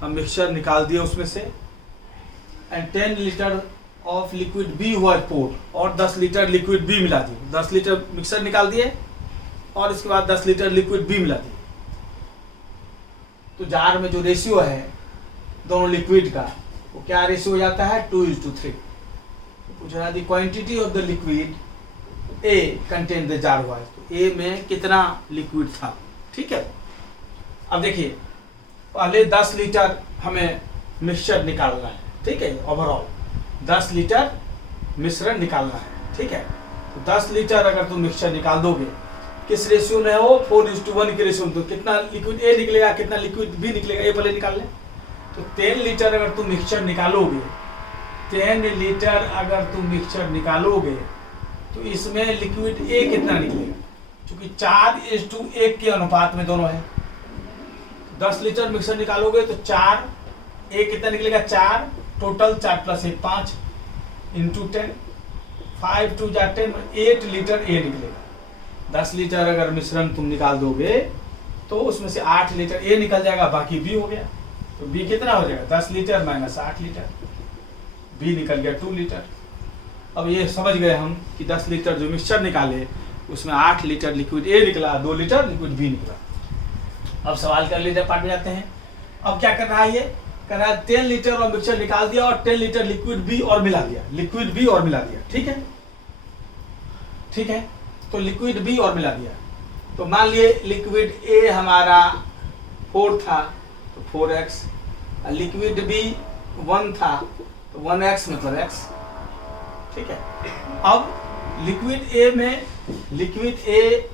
हम मिक्सचर निकाल दिए उसमें से, and 10 litre of liquid be हुआ पोर, और 10 लीटर लिक्विड बी मिला दिए, 10 लीटर मिक्सर निकाल दिए और इसके बाद 10 लीटर लिक्विड बी मिला दिए। तो जार में जो रेशियो है दोनों लिक्विड का, वो क्या रेशियो हो जाता है 2:3। पूछ रहा है quantity of the liquid A contain the jar हुआ है, तो ए में कितना लिक्विड था। ठीक है, अब देखिए पहले 10 लीटर हमें मिक्सचर निकालना है। ठीक है, ओवरऑल 10 लीटर मिश्रण निकालना है। ठीक है, तो 10 लीटर अगर तुम मिक्सचर निकाल दोगे, किस रेशियो में हो 4:1 के रेशियो में, तो कितना लिक्विड ए निकलेगा, कितना लिक्विड बी निकलेगा, ए पहले निकाल लें। तो 10 लीटर अगर तुम मिक्सचर निकालोगे, 10 लीटर अगर तुम मिक्सचर निकालोगे तो इसमें लिक्विड ए कितना निकलेगा, क्योंकि 4:1 के अनुपात में दोनों है। 10 लीटर मिक्सचर निकालोगे तो 4, ए कितना निकलेगा 4, टोटल 4 + 1 5 × 10, 5 2 जा 10, 8 लीटर ए निकलेगा। 10 लीटर अगर मिश्रण तुम निकाल दोगे तो उसमें से 8 लीटर ए निकल जाएगा, बाकी बी हो गया। तो बी कितना हो जाएगा 10 लीटर - 8 लीटर, बी निकल गया 2 लीटर। अब ये समझ गए हम कि 10 लीटर जो मिक्सचर निकाले उसमें 8 लीटर लिक्विड ए निकला, 2 लीटर लिक्विड बी निकला। अब सवाल कर लीजिए, पार्ट में जाते हैं। अब क्या कर रहा है, ये कर रहा है 10 लीटर और मिक्सचर निकाल दिया और 10 लीटर लिक्विड बी और मिला दिया, लिक्विड बी और मिला दिया। ठीक है, ठीक है, तो लिक्विड बी और मिला दिया। तो मान लिए लिक्विड ए हमारा 4 था तो 4x, लिक्विड बी 1 था तो 1x मतलब x। ठीक है, अब लिक्विड ए में, लिक्विड ए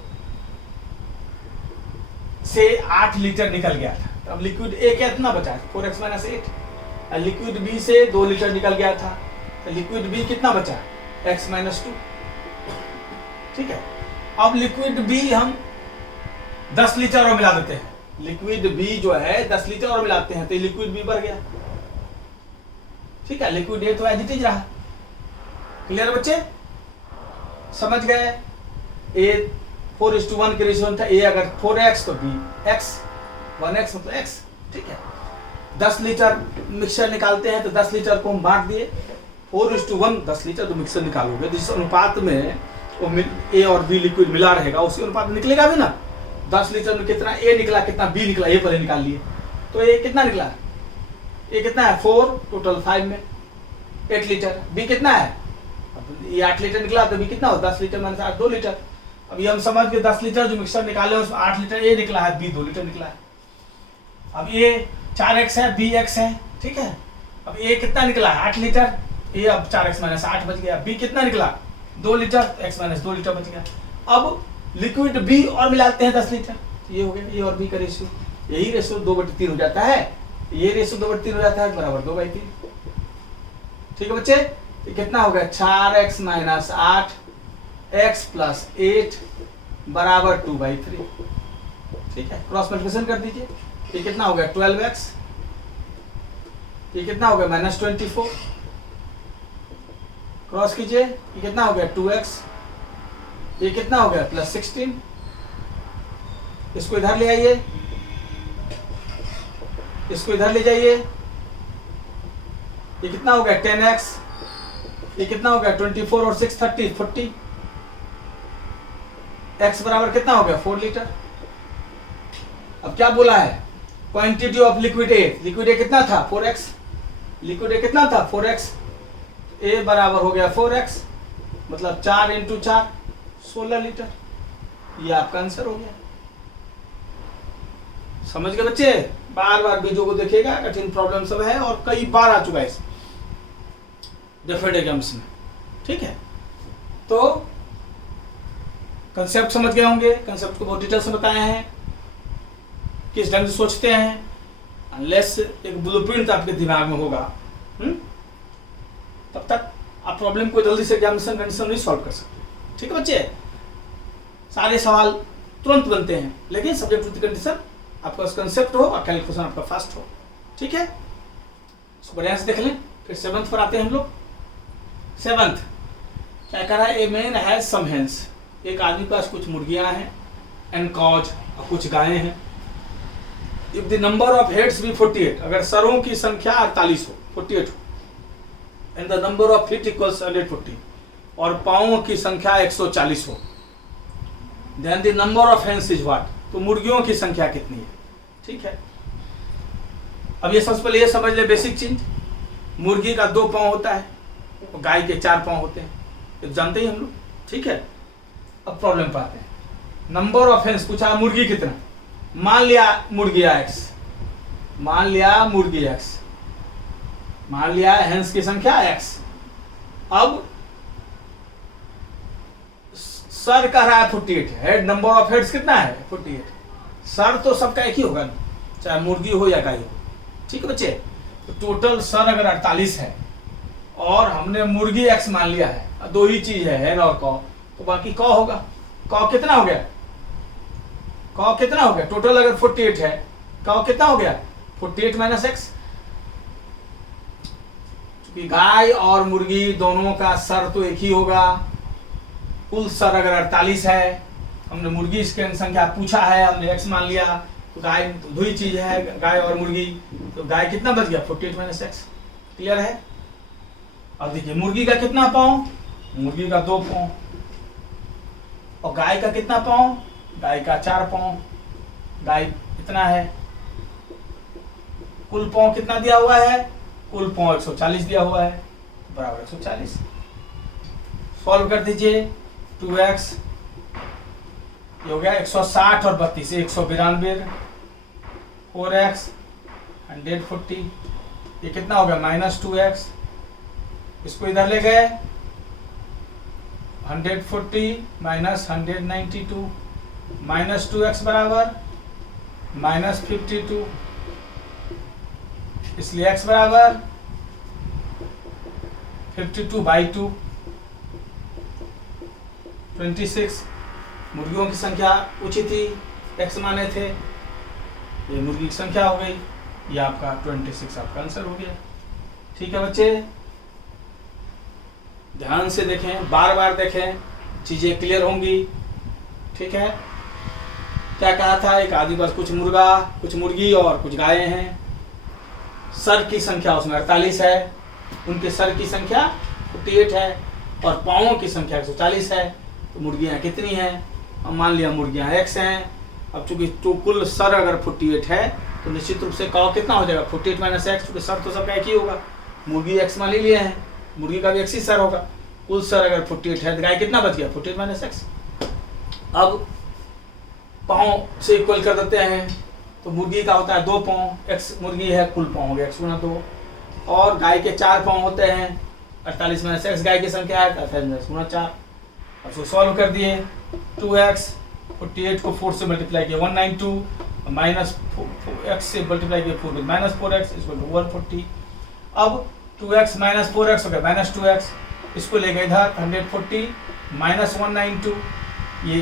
से 8 लीटर निकल गया था, तो अब लिक्विड ए कितना बचा है 4x - 8। लिक्विड बी से 2 लीटर निकल गया था, तो लिक्विड बी कितना बचा x - 2। ठीक है, अब लिक्विड बी हम 10 लीटर और मिला देते हैं, लिक्विड बी जो है 10 लीटर और मिलाते हैं तो लिक्विड बी बढ़ गया, ठीक है। लिक्विड ए तो एज इट इज रहा। क्लियर बच्चे, समझ गए। ए 4:1 के रेशियो था, ए अगर 4x तो बी x, 1x मतलब x, ठीक है। 10 लीटर मिक्सचर निकालते हैं तो 10 लीटर को हम बांट दिए, 4:1 10 लीटर तो मिक्सचर निकालोगे जिस अनुपात में वो ए और बी लिक्विड मिला रहेगा उसी अनुपात में निकलेगा भी ना। 10 लीटर में कितना ए निकला कितना बी निकला ये पहले निकाल लिए, तो ए कितना निकला, ए कितना है 4, टोटल 5 में 8 लीटर, बी कितना है, अब ये 8 लीटर निकला तो बी कितना हो 10 लीटर माइनस 8 2 लीटर। अब ये हम समझ के 10 लीटर जो मिक्सचर निकाले उसमें 8 लीटर ए निकला है, बी 2 लीटर निकला है। अब ये 4x है, बी x है, ठीक है। अब ए कितना निकला 8 लीटर, ए अब 4x माइनस 8 बच गया, बी कितना निकला 2 लीटर, x माइनस 2 लीटर बच गया। अब लिक्विड बी और मिलाते हैं 10 लीटर, तो ये हो गया ए और बी का रेशियो, यही रेशियो 2/3 हो जाता है, ये रेशियो 2/3 हो जाता है बराबर 2/3, ठीक है बच्चे। तो कितना हो गया 4x माइनस 8 x प्लस 8 बराबर 2/3, ठीक है। क्रॉस मल्टीप्लिकेशन कर दीजिए, ये कितना हो गया 12x, ये कितना हो गया माइनस 24, क्रॉस कीजिए, ये कितना हो गया 2x, ये कितना हो गया प्लस 16, इसको इधर ले आइए, इसको इधर ले जाइए, ये कितना हो गया 10x, ये कितना हो गया 24 और 6 30 40, x बराबर कितना हो गया 4 लीटर। अब क्या बोला है quantity of liquid A, liquid A कितना था 4x, लिक्विड ए कितना था 4x, ए बराबर हो गया 4x मतलब 4 × 4 16 लीटर, ये आपका आंसर हो गया। समझ गए बच्चे, बार बार वीडियो को देखिएगा, कठिन प्रॉब्लम सब है और कई बार आ चुका है डिफरेंट एग्जाम्स में, ठीक है। तो कंसेप्ट समझ गए होंगे, कंसेप्ट को बहुत डिटेल से बताए हैं, किस ढंग से सोचते हैं, अनलेस एक ब्लूप्रिंट आपके दिमाग में होगा तब तक आप प्रॉब्लम को जल्दी से एग्जामिनेशन कंडीशन नहीं सॉल्व कर सकते, ठीक है बच्चे। सारे सवाल तुरंत बनते हैं लेकिन सब्जेक्ट विद कंडीशन आपका कंसेप्ट हो और कैलकुलेशन आपका फास्ट हो, ठीक है। इसको बढ़िया से देख लें। फिर 7th पर आते हैं हम लोग। 7th क्या कह रहा है, a man has some hens, एक आदमी के पास कुछ मुर्गियां हैं, एंड कॉज और कुछ गायें हैं। If the number of heads be 48, अगर सरों की संख्या 48 हो 48 हो, and the number of feet equals 140 और पाँवों की संख्या 140 हो, then the number of hens is what, तो मुर्गियों की संख्या कितनी है, ठीक है। अब ये सबसे पहले ये समझ ले बेसिक चीज, मुर्गी का 2 पाँव होता है और गाय के 4 पाँव होते हैं, ये तो जानते ही हम लोग, ठीक है। अब प्रॉब्लम पर आते हैं। नंबर ऑफ हेन्स पूछा, मुर्गी कितना, मान लिया मुर्गी x, मान लिया मुर्गी x, मान लिया हेन्स की संख्या x। अब सर कह रहा है 48, हेड नंबर ऑफ हेड्स कितना है 48, सर तो सबका एक ही होगा ना, चाहे मुर्गी हो या गाय हो, ठीक है बच्चे। तो टोटल सर अगर 48 है और हमने मुर्गी x मान लिया है, 2 ही चीज है हेन और कॉ, तो बाकी कॉ होगा। कॉ कितना हो गया, कॉ कितना हो गया, टोटल अगर 48 है कॉ कितना हो गया 48 माइनस x, क्योंकि गाय और मुर्गी दोनों का सर तो एक ही होगा। कुल सर अगर 48 है, हमने मुर्गी इसकी संख्या पूछा है, हमने x मान लिया, तो गाय दो ही चीज है गाय और मुर्गी, तो गाय कितना बच गया 48 माइनस x। क्लियर है। अब देखिए मुर्गी का कितना पाँव, मुर्गी का 2 पाँव, और गाय का कितना पाँव, गाय का 4 पाँव, गाय इतना है। कुल पाँव कितना दिया हुआ है, कुल पाँव 140 दिया हुआ है, बराबर 140। सॉल्व कर दीजिए, 2x ये हो गया 160 और 32 192, 4x 140, ये कितना हो गया माइनस 2x, इसको इधर ले गए 140 माइनस 192 माइनस 2x बराबर माइनस 52, इसलिए x बराबर 52/2 26। मुर्गियों की संख्या पूछी थी, x माने थे, ये मुर्गी की संख्या हो गई, ये आपका 26 आपका आंसर हो गया। ठीक है बच्चे, ध्यान से देखें, बार बार देखें, चीजें क्लियर होंगी। ठीक है, क्या कहा था, एक आदमी पास कुछ मुर्गा, कुछ मुर्गी और कुछ गायें हैं। सर की संख्या उसमें 48 है, उनके सर की संख्या 48 है और पाँवों की संख्या 140 है। तो मुर्गियाँ कितनी हैं? अब मान लिया मुर्गियाँ x हैं। अब चूंकि तो कुल सर अगर 48 है तो निश्चित रूप से काव कितना हो जाएगा, 48 माइनस एक्स, क्योंकि सर तो सबका एक ही होगा। मुर्गी x मान ही लिए हैं, मुर्गी का भी x ही सर होगा। कुल सर अगर 48 है तो गाय कितना बच गया, 48 माइनस एक्स। अब पाँव से इक्वल कर देते हैं, तो मुर्गी का होता है 2 पाँव, x मुर्गी है, कुल पाँव हो गया x गुना 2, और गाय के 4 पाँव होते हैं, 48 माइनस एक्स गाय की संख्या है, 48 गुना 4। अब उसको सॉल्व कर दिए, 2x 48 को 4 से मल्टीप्लाई किया 192, माइनस x से मल्टीप्लाई किया 4 माइनस 4x इक्वल टू 140। अब 2x माइनस 4x हो गया माइनस 2x, इसको ले गए इधर 140 माइनस 192, ये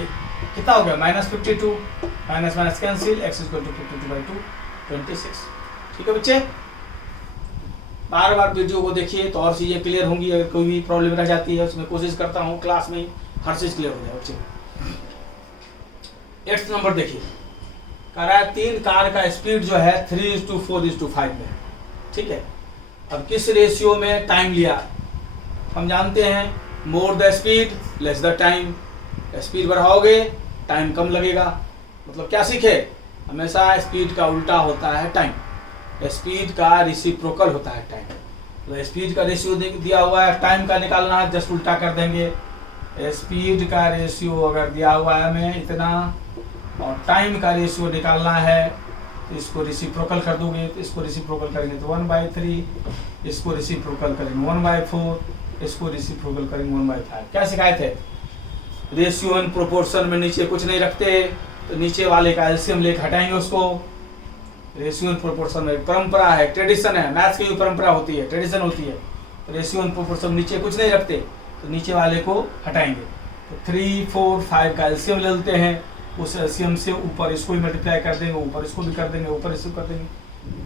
कितना हो गया minus 52, minus minus cancel, x equal to 52/2 26। ठीक है बच्चे, बार बार वीडियो को देखिए तो और चीजें क्लियर होंगी। अगर कोई भी प्रॉब्लम रह जाती है उसमें कोशिश करता हूँ क्लास में हर चीज क्लियर हो जाए बच्चे। 8th नंबर देखिए, कह रहा है 3 कार का स्पीड जो है 3:4:5 में। ठीक है, अब किस रेशियो में टाइम लिया, हम जानते हैं more the speed less the time. Speed बढ़ाओगे टाइम कम लगेगा, मतलब क्या सीखे, हमेशा स्पीड का उल्टा होता है टाइम, स्पीड का रेसिप्रोकल होता है टाइम। तो स्पीड का रेशियो दिया हुआ है, टाइम का निकालना है, जस्ट उल्टा कर देंगे। स्पीड का रेशियो अगर दिया हुआ है हमें इतना और टाइम का रेशियो निकालना है, तो इसको रेसिप्रोकल कर दोगे, तो इसको रेसिप्रोकल करेंगे तो 1/3, इसको रेसिप्रोकल करेंगे 1/4, इसको रेसिप्रोकल करेंगे 1/5। क्या सिखाए थे, रेशियो एंड प्रोपोर्शन में नीचे कुछ नहीं रखते, तो नीचे वाले का एलसीएम लेके हटाएंगे उसको। रेशियो एंड प्रोपोर्शन में परंपरा है, ट्रेडिशन है, मैथ्स की भी परंपरा होती है, ट्रेडिशन होती है। रेशियो एंड प्रोपोर्शन नीचे कुछ नहीं रखते, तो नीचे वाले को हटाएंगे। तो 3, 4, 5 का एलसीएम ले लेते हैं, उस एलसीएम से ऊपर इसको भी मल्टीप्लाई कर देंगे, ऊपर इसको भी कर देंगे, ऊपर इसको कर देंगे।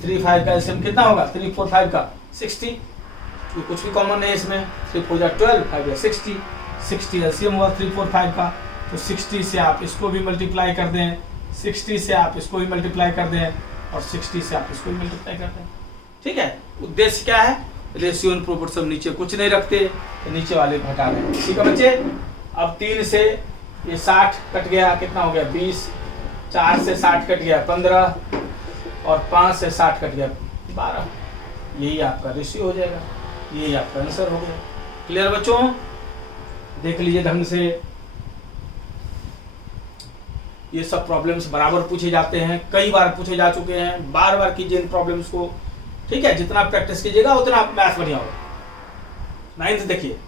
3, 5 का एलसीएम कितना होगा, 3, 4, 5 का 60, तो कुछ भी कॉमन नहीं है इसमें, 3, 4 12, 5 60, 60 एलसीएम हुआ 3, 4, 5 का। तो 60 से आप इसको भी मल्टीप्लाई कर दें, 60 से आप इसको भी मल्टीप्लाई कर दें, और 60 से आप इसको भी मल्टीप्लाई कर दें। ठीक है, उद्देश्य क्या है, रेशियो एंड प्रोपोर्शन नीचे कुछ नहीं रखते, तो नीचे वाले को हटा दें। ठीक है बच्चे, अब 3 से ये 60 कट गया, कितना हो गया 20, 4 से 60 कट गया 15, और 5 से 60 कट गया 12। यही आपका रेशियो हो जाएगा, यही आपका आंसर हो गया। क्लियर बच्चों, देख लीजिए ढंग से, ये सब प्रॉब्लम्स बराबर पूछे जाते हैं, कई बार पूछे जा चुके हैं, बार बार कीजिए इन प्रॉब्लम्स को। ठीक है, जितना प्रैक्टिस कीजिएगा उतना मैथ बढ़िया होगा। 9th देखिए,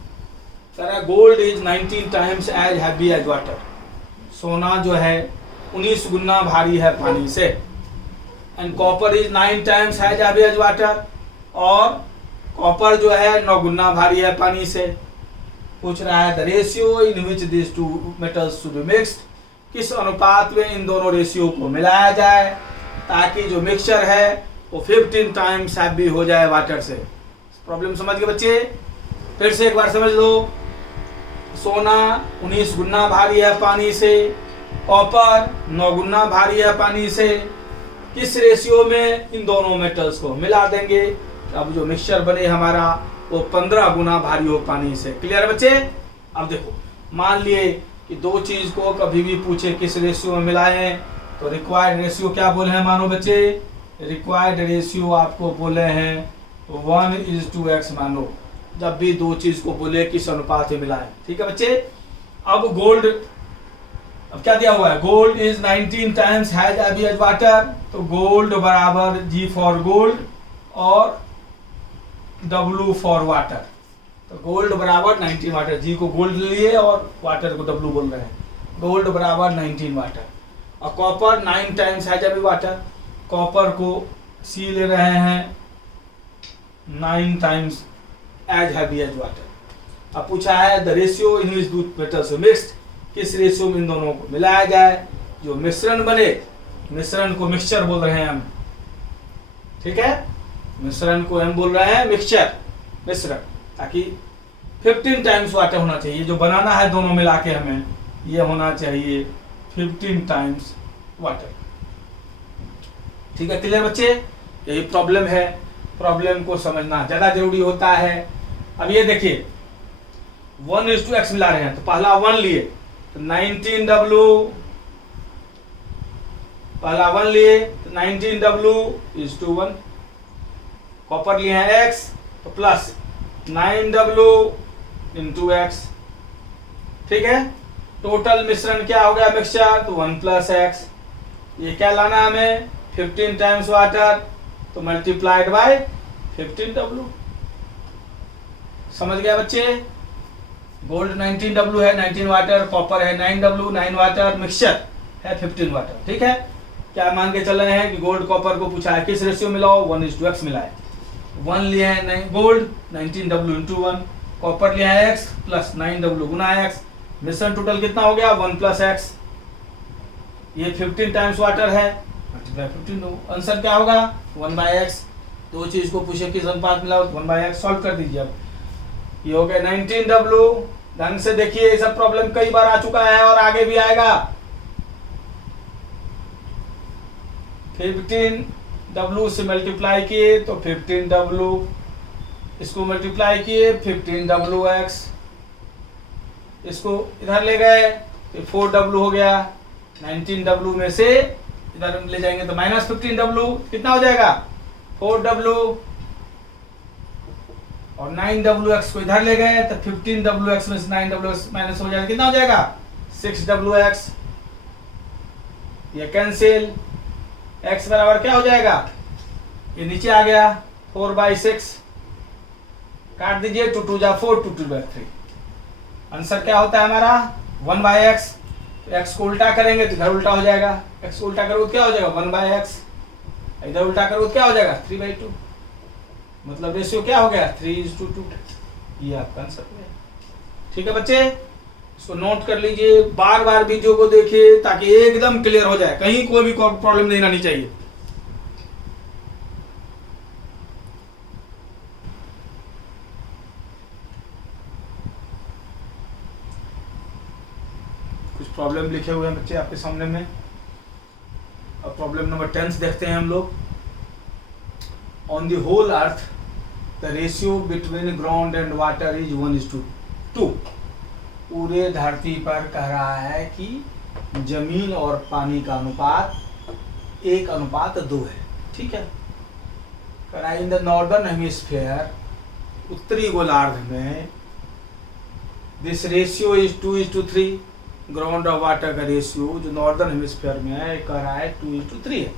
gold is 19 times as heavy as water. सोना जो है 19 गुना भारी है पानी से। And copper is 9 times as heavy as water, और कॉपर जो है 9 गुना भारी है पानी से। पूछ रहा है the ratio in which this two metals to be mixed, किस अनुपात में इन दोनों रेशियो को मिलाया जाए ताकि जो मिक्सचर है वो 15 टाइम्स हैवी हो जाए वाटर से। प्रॉब्लम समझ गए बच्चे, फिर से एक बार समझ लो। सोना 19 गुना भारी है पानी से, कॉपर 9 गुना भारी है पानी से, किस रेशियो में इन दोनों मेटल्स को मिला देंगे, अब जो मिक्सचर बने हमारा वो 15 गुना भारी हो पानी से। क्लियर बच्चे, अब देखो मान लिए कि दो चीज को कभी भी पूछे किस रेशियो में मिलाएं, तो रिक्वायर्ड रेशियो क्या बोले हैं, मानो बच्चे रिक्वायर्ड रेशियो आपको बोले हैं 1:x, मानो जब भी दो चीज को बोले किस अनुपात में मिलाएं। ठीक है बच्चे, अब गोल्ड, अब क्या दिया हुआ है, gold is 19 times as heavy as water, तो गोल्ड बराबर G फॉर गोल्ड और W फॉर वाटर। तो गोल्ड बराबर 19 वाटर, जी को गोल्ड लिए और वाटर को W बोल रहे हैं, गोल्ड बराबर 19 वाटर। और copper 9 times as heavy water, copper को C ले रहे हैं 9 times as heavy as water. अब पूछा है the ratio in which two metals mixed, किस रेशियो में इन दोनों को मिलाया जाए, जो मिश्रण बने मिश्रण को मिक्सचर बोल रहे हैं हम, ठीक है, मिश्रण को हम बोल रहे हैं मिक्सचर, मिश्रण, ताकि 15 टाइम्स वाटर होना चाहिए, जो बनाना है दोनों मिला के हमें ये होना चाहिए 15 टाइम्स वाटर। ठीक है, क्लियर बच्चे, यही प्रॉब्लम है, प्रॉब्लम को समझना ज्यादा जरूरी होता है। अब ये देखिए 1:x मिला रहे हैं, तो पहला 1 लिए तो 19W, पहला 1 लिए तो 19W:1, कॉपर लिए हैं x तो प्लस 9W:x, ठीक है। टोटल मिश्रण क्या हो गया मिक्सचर, तो 1 + x, ये क्या लाना हमें 15 टाइम्स वाटर, तो मल्टीप्लाइड बाय 15W। समझ गया बच्चे, गोल्ड 19W है, 19 वाटर, कॉपर है 9W, 9 वाटर, मिक्सचर है 15 वाटर, ठीक है। क्या मान के चल रहे हैं कि गोल्ड कॉपर को पूछा है किस रेशियो मिलाओ, 1:x मिलाए, 1 लिए है गोल्ड 19W:1, कॉपर लिया है x प्लस 9W गुना x, मिश्रण टोटल कितना हो गया 1 + x, ये 15 टाइम्स वाटर है, मल्टीप्लाई 15, आंसर क्या होगा 1/x। दो चीज को पूछे किस अनुपात मिलाओ, 1/x, सॉल्व कर दीजिए। अब ये हो गया 19W, ढंग से देखिए, ये सब प्रॉब्लम कई बार आ चुका है और आगे भी आएगा। 15W से मल्टीप्लाई किए तो 15W, इसको मल्टीप्लाई किए 15WX, इसको इधर ले गए तो 4W हो गया, 19W में से इधर ले जाएंगे तो -15W, कितना हो जाएगा 4W, और 9WX को इधर ले गए तो 15WX में से 9WX माइनस हो जाएगा, कितना हो जाएगा 6WX, ये कैंसिल, x बराबर क्या हो जाएगा, ये नीचे आ गया 4/6, काट दीजिए, 2 2 जा 4, 2 2 3, आंसर क्या होता है हमारा 1/x। x को उल्टा करेंगे तो इधर उल्टा हो जाएगा, x को उल्टा करो तो क्या हो जाएगा 1/x, इधर उल्टा करो तो क्या हो जाएगा 3/2, मतलब रेशियो क्या हो गया 3:2, ये आपका आंसर है। ठीक है बच्चे, इसको नोट कर लीजिए, बार बार वीडियो को देखिए ताकि एकदम क्लियर हो जाए, कहीं कोई भी प्रॉब्लम नहीं आनी चाहिए। कुछ प्रॉब्लम लिखे हुए हैं बच्चे आपके सामने में। अब प्रॉब्लम नंबर 10 देखते हैं हम लोग। On the whole earth the ratio between ground and water is 1:2। पूरे धरती पर कह रहा है कि जमीन और पानी का अनुपात 1:2 है, ठीक है। कह रहा है इन द नॉर्दर्न हेमिस्फीयर, उत्तरी गोलार्ध में, दिस रेशियो इज 2:3। ग्राउंड और वाटर का रेशियो जो नॉर्दर्न हेमिस्फीयर में है कह रहा है 2:3 है।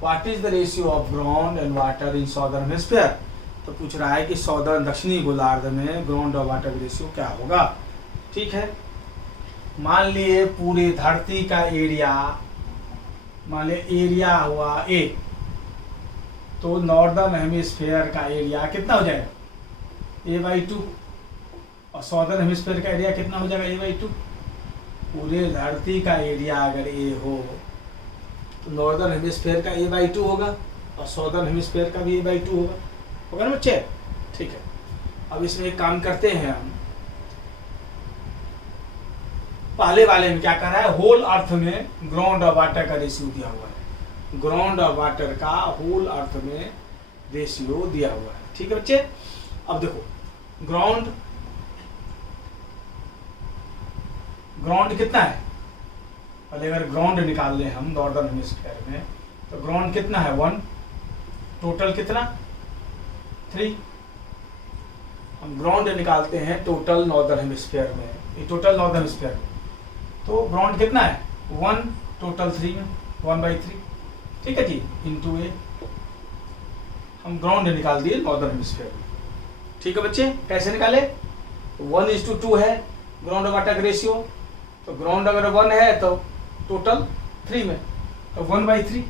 What is the ratio of ground and water in southern hemisphere, तो पूछ रहा है कि सॉदर्न दक्षिणी गोलार्ध में ग्राउंड और वाटर का रेशियो क्या होगा, ठीक है। मान लिए पूरे धरती का एरिया, मान लिया एरिया हुआ A, तो नॉर्दर्न हेमिस्फीयर का एरिया कितना हो जाएगा A/2, और सॉदर्न हेमिस्फीयर का एरिया कितना हो जाएगा A/2। पूरे धरती का एरिया अगर A हो तो नॉर्दर्न हेमिस्फीयर का A/2 होगा और सॉदर्न हेमिस्फीयर का भी A/2 होगा ना बच्चे, ठीक है। अब इसमें एक काम करते हैं हम, पहले वाले में क्या कर रहा है, होल अर्थ में ग्राउंड और वाटर का रेशियो दिया हुआ है, ग्राउंड और वाटर का होल अर्थ में रेशियो दिया हुआ है, ठीक है बच्चे। अब देखो ग्राउंड कितना है, पहले अगर ग्राउंड निकाल लें हम नॉर्दर्न हेमिस्फीयर में, तो ग्राउंड कितना है 1, टोटल कितना 3। हम ग्राउंड निकालते हैं टोटल नॉर्दर्न हेमिस्फीयर में, ये टोटल नॉर्दर्न हेमिस्फीयर में, तो ग्राउंड कितना है 1, टोटल 3 में 1/3, ठीक है जी, इंटू A। हम ग्राउंड निकाल दिए नॉर्दर्न हेमिस्फीयर में, ठीक है बच्चे। कैसे निकाले, 1:2 है ग्राउंड और वाटर का रेशियो, तो ग्राउंड अगर 1 है तो टोटल 3 में, तो 1/3,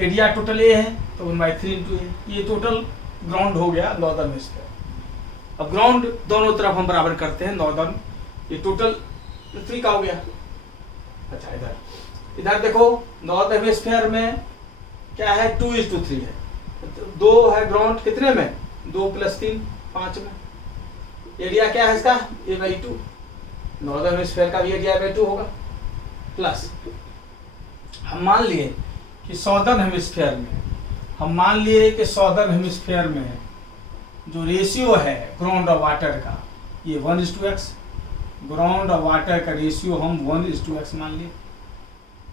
एरिया टोटल A है तो 1/3 इंटू A, ये टोटल ग्राउंड हो गया नॉर्दर्न हेमिस्फीयर। अब ग्राउंड दोनों तरफ हम बराबर करते हैं, नॉर्दर्न ये टोटल 3 का हो गया, अच्छा इधर इधर देखो नॉर्थ हेमिस्फीयर में क्या है 2:3 है, 2 है ग्राउंड कितने में 2 + 3 5 में। एरिया क्या है इसका A/2, नॉर्दर्न हेमिस्फीयर का भी एरिया A/2 होगा। प्लस हम मान लिए कि सॉदर्न हेमिस्फीयर में जो रेशियो है ग्राउंड और वाटर का ये 1:x, ग्राउंड और वाटर का रेशियो हम 1:x मान लिए।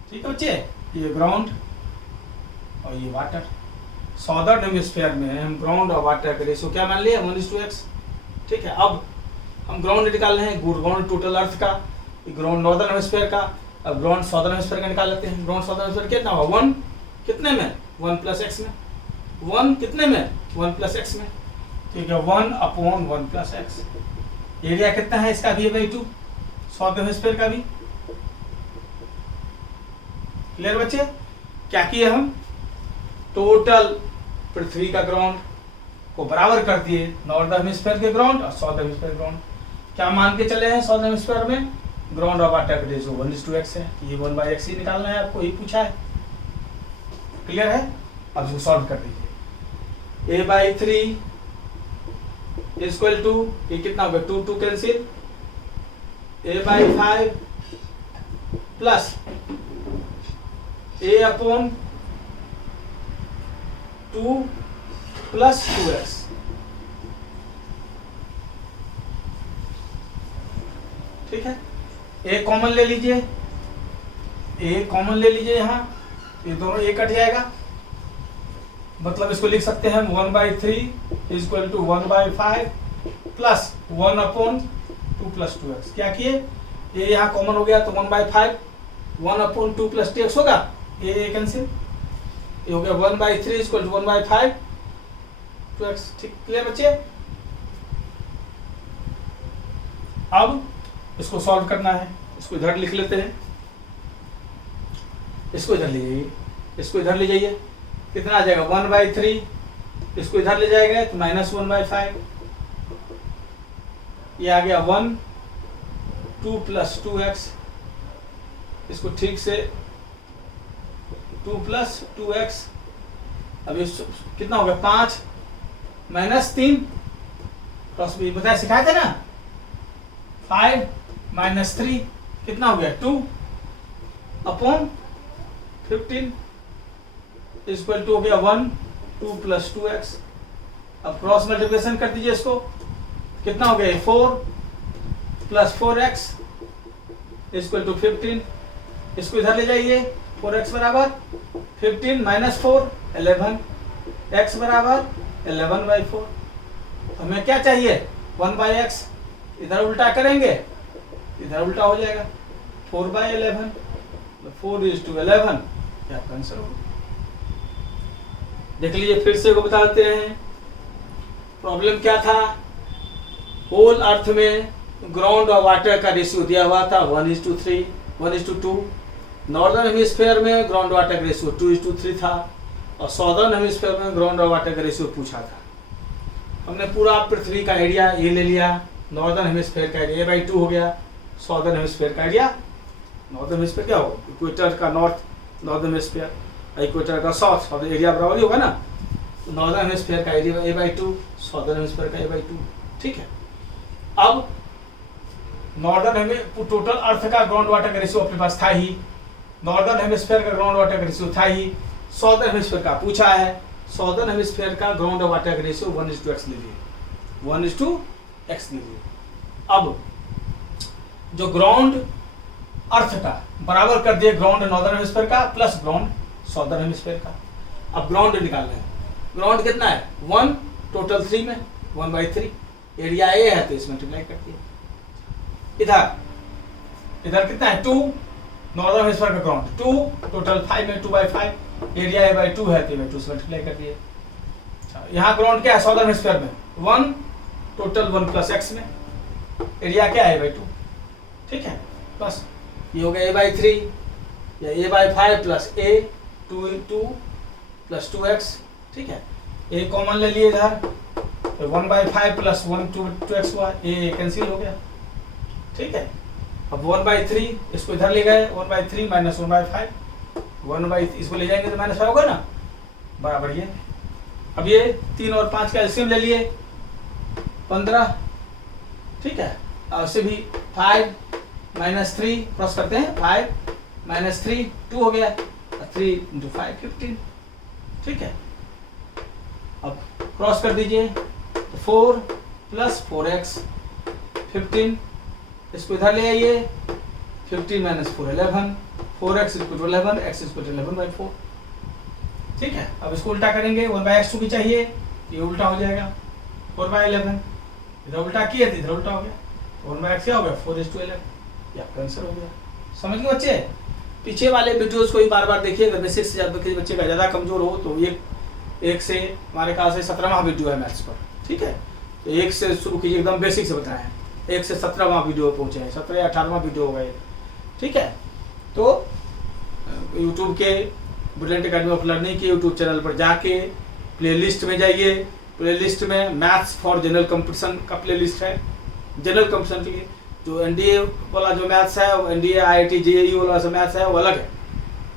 ठीक है बच्चे, ये ग्राउंड और ये वाटर। सॉदर्न हेमिस्फीयर में हम ग्राउंड और वाटर का रेशियो क्या मान लिए 1:x। ठीक है, अब हम ग्राउंड निकाल रहे हैं, ग्राउंड टोटल अर्थ का, ग्राउंड नॉर्दर्न हेमिस्फीयर का। अब ग्राउंड सॉदर्न हेमिस्फीयर का निकाल लेते हैं। ग्राउंड सॉदर्न हेमिस्फीयर कितना होगा 1 कितने में 1 + x में, 1 कितने में 1 + x में। ठीक है, 1/1 + x। एरिया कितना है इसका भी A/2, सॉदर्न हेमिस्फीयर का भी। क्लियर बच्चे, क्या किए हम टोटल पृथ्वी का ग्राउंड को बराबर कर दिए नॉर्दर्न हेमिस्फीयर के ग्राउंड और साउदर्न हेमिस्फीयर ग्राउंड। क्या मान के चले हैं सॉदर्न हेमिस्फीयर में ग्राउंड और वाटर का रेशियो 1:x है, ये 1/x ही निकालना है आपको, यही पूछा है। क्लियर है, अब इसको सॉल्व कर दीजिए। A/3 इक्वल टू ये कितना होगा 2 cancel, A/5 plus A/2 + 2x। ठीक है, A कॉमन ले लीजिए, यहाँ ये दोनों A कट जाएगा, मतलब इसको लिख सकते हैं 1/3 इक्वल टू 1/5 प्लस 1/2 + 2x। क्या किए A यहाँ कॉमन हो गया तो 1/5, 1/2 + 2x होगा, A कैंसिल, ये हो गया 1/3 इक्वल टू 1/5 2x। ठीक, क्लियर बच्चे। अब इसको सॉल्व करना है, इसको इधर लिख लेते हैं, इसको इधर ले जाइए, इसको इधर ले जाइए, कितना आ जाएगा 1/3, इसको इधर ले जाएगा तो -1/5, ये आ गया 1 2 + 2x। इसको ठीक से 2 + 2x, अब ये कितना हो गया 5 -3 क्रॉस भी बताया सिखाए थे ना, 5 - 3 कितना हो गया 2/15 इक्वल टू हो गया 1 2 + 2x। अब क्रॉस मल्टीप्लिकेशन कर दीजिए, इसको कितना हो गया 4 + 4x इक्वल टू 15। इसको इधर ले जाइए, 4x बराबर 15 - 4 11, x बराबर 11/4। हमें क्या चाहिए 1/x, इधर उल्टा करेंगे इधर उल्टा हो जाएगा 4/11, 4:11 क्या आंसर होगा। देख लीजिए, फिर से को बताते हैं प्रॉब्लम क्या था। होल अर्थ में ग्राउंड और वाटर का रेशियो दिया हुआ था 1:3 1:2। नॉर्दर्न हेमिस्फीयर में ग्राउंड वाटर का रेशियो 2:3 था और सॉदर्न हेमिस्फीयर में ग्राउंड और वाटर का रेशियो पूछा था। हमने पूरा पृथ्वी का एरिया ये ले लिया, नॉर्दर्न हेमिस्फीयर का एरिया A/2 हो गया, सॉदर्न हेमिस्फीयर का एरिया, नॉर्दर्न हेमिस्फीयर क्या हो इक्वेटर का नॉर्थ, नॉर्दर्न हेमिस्फीयर इक्वेटर का साउथ, और एरिया बराबर ही होगा ना। तो नॉर्दर्न हेमिस्फीयर का एरिया A/2, सॉदर्न हेमिस्फीयर का A/2। ठीक है, अब नॉर्दर्न टोटल अर्थ का ग्राउंड वाटर का रेशियो अपने पास था ही, नॉर्दर्न हेमिस्फीयर का ग्राउंड वाटर का रेशियो था ही, सॉदर्न हेमिस्फीयर का पूछा है, सॉदर्न हेमिस्फीयर का ग्राउंड वाटर का रेशियो 1:x लीजिए, 1:x लीजिए। अब जो ग्राउंड अर्थ का बराबर कर दिए ग्राउंड नॉर्दर्न हेमिस्फीयर का प्लस ग्राउंड सॉदर्न हेमिस्फीयर का। अब ग्राउंड निकालना है, ग्राउंड कितना है 1 टोटल 3 में 1/3, एरिया A है तो इसमें मल्टीप्लाई करती है। इधर कितना है 2, नॉर्दर्न हेमिस्फीयर का ग्राउंड 2 टोटल 5 में 2/5, एरिया A/2 है तो A/2 से मल्टीप्लाई कर दिए। यहाँ ग्राउंड क्या है सॉदर्न हेमिस्फीयर में 1 टोटल 1 + x में, एरिया क्या है A/2। ठीक है, बस ये हो गया A/3 या A/5 प्लस A 2 + 2x। ठीक है, A कॉमन ले लिए इधर तो 1/5 प्लस 1 2x हुआ, A कैंसिल हो गया। ठीक है, अब 1/3 इसको इधर ले गए, 1/3 माइनस 1/5, 1/, इसको ले जाएंगे तो -5 होगा ना, बराबर ये। अब ये 3 और 5 का एलसीएम ले लिए 15, ठीक है। और उससे भी 5 - 3 क्रॉस करते हैं, 5 - 3 2 हो गया, 3 × 5 15, ठीक है। अब क्रॉस कर दीजिए तो 4 + 4x 15, इसको इधर ले आइए, 15 - 4 11, 4x = 11, x = 11/4, ठीक है। अब इसको उल्टा करेंगे, 1/x2 भी चाहिए, ये उल्टा हो जाएगा 4/11, इधर उल्टा किए थे इधर उल्टा हो गया, 1/x क्या हो गया 4:11, ये आपका आंसर हो गया। समझ गए बच्चे? पीछे वाले वीडियोस को ही बार बार देखिए, अगर बेसिक से ज़्यादा बच्चे का ज़्यादा कमजोर हो तो एक से हमारे ख्याल से 17वां वीडियो है मैथ्स पर, ठीक है। तो 1 से शुरू कीजिए, एकदम बेसिक से बताए हैं, 1 से 17वां वीडियो पहुँचे हैं, 17 या 18वां वीडियो हो गए, ठीक है। तो यूट्यूब के ब्रिलियंट एकेडमी ऑफ लर्निंग के यूट्यूब चैनल पर जाके प्लेलिस्ट में जाइए, प्लेलिस्ट में मैथ्स फॉर जनरल कंपटीशन का प्लेलिस्ट है, जनरल कंपटीशन के लिए। जो एनडीए वाला जो मैथ्स है, एनडीए IIT JEE वाला जो मैथ्स है वो अलग है,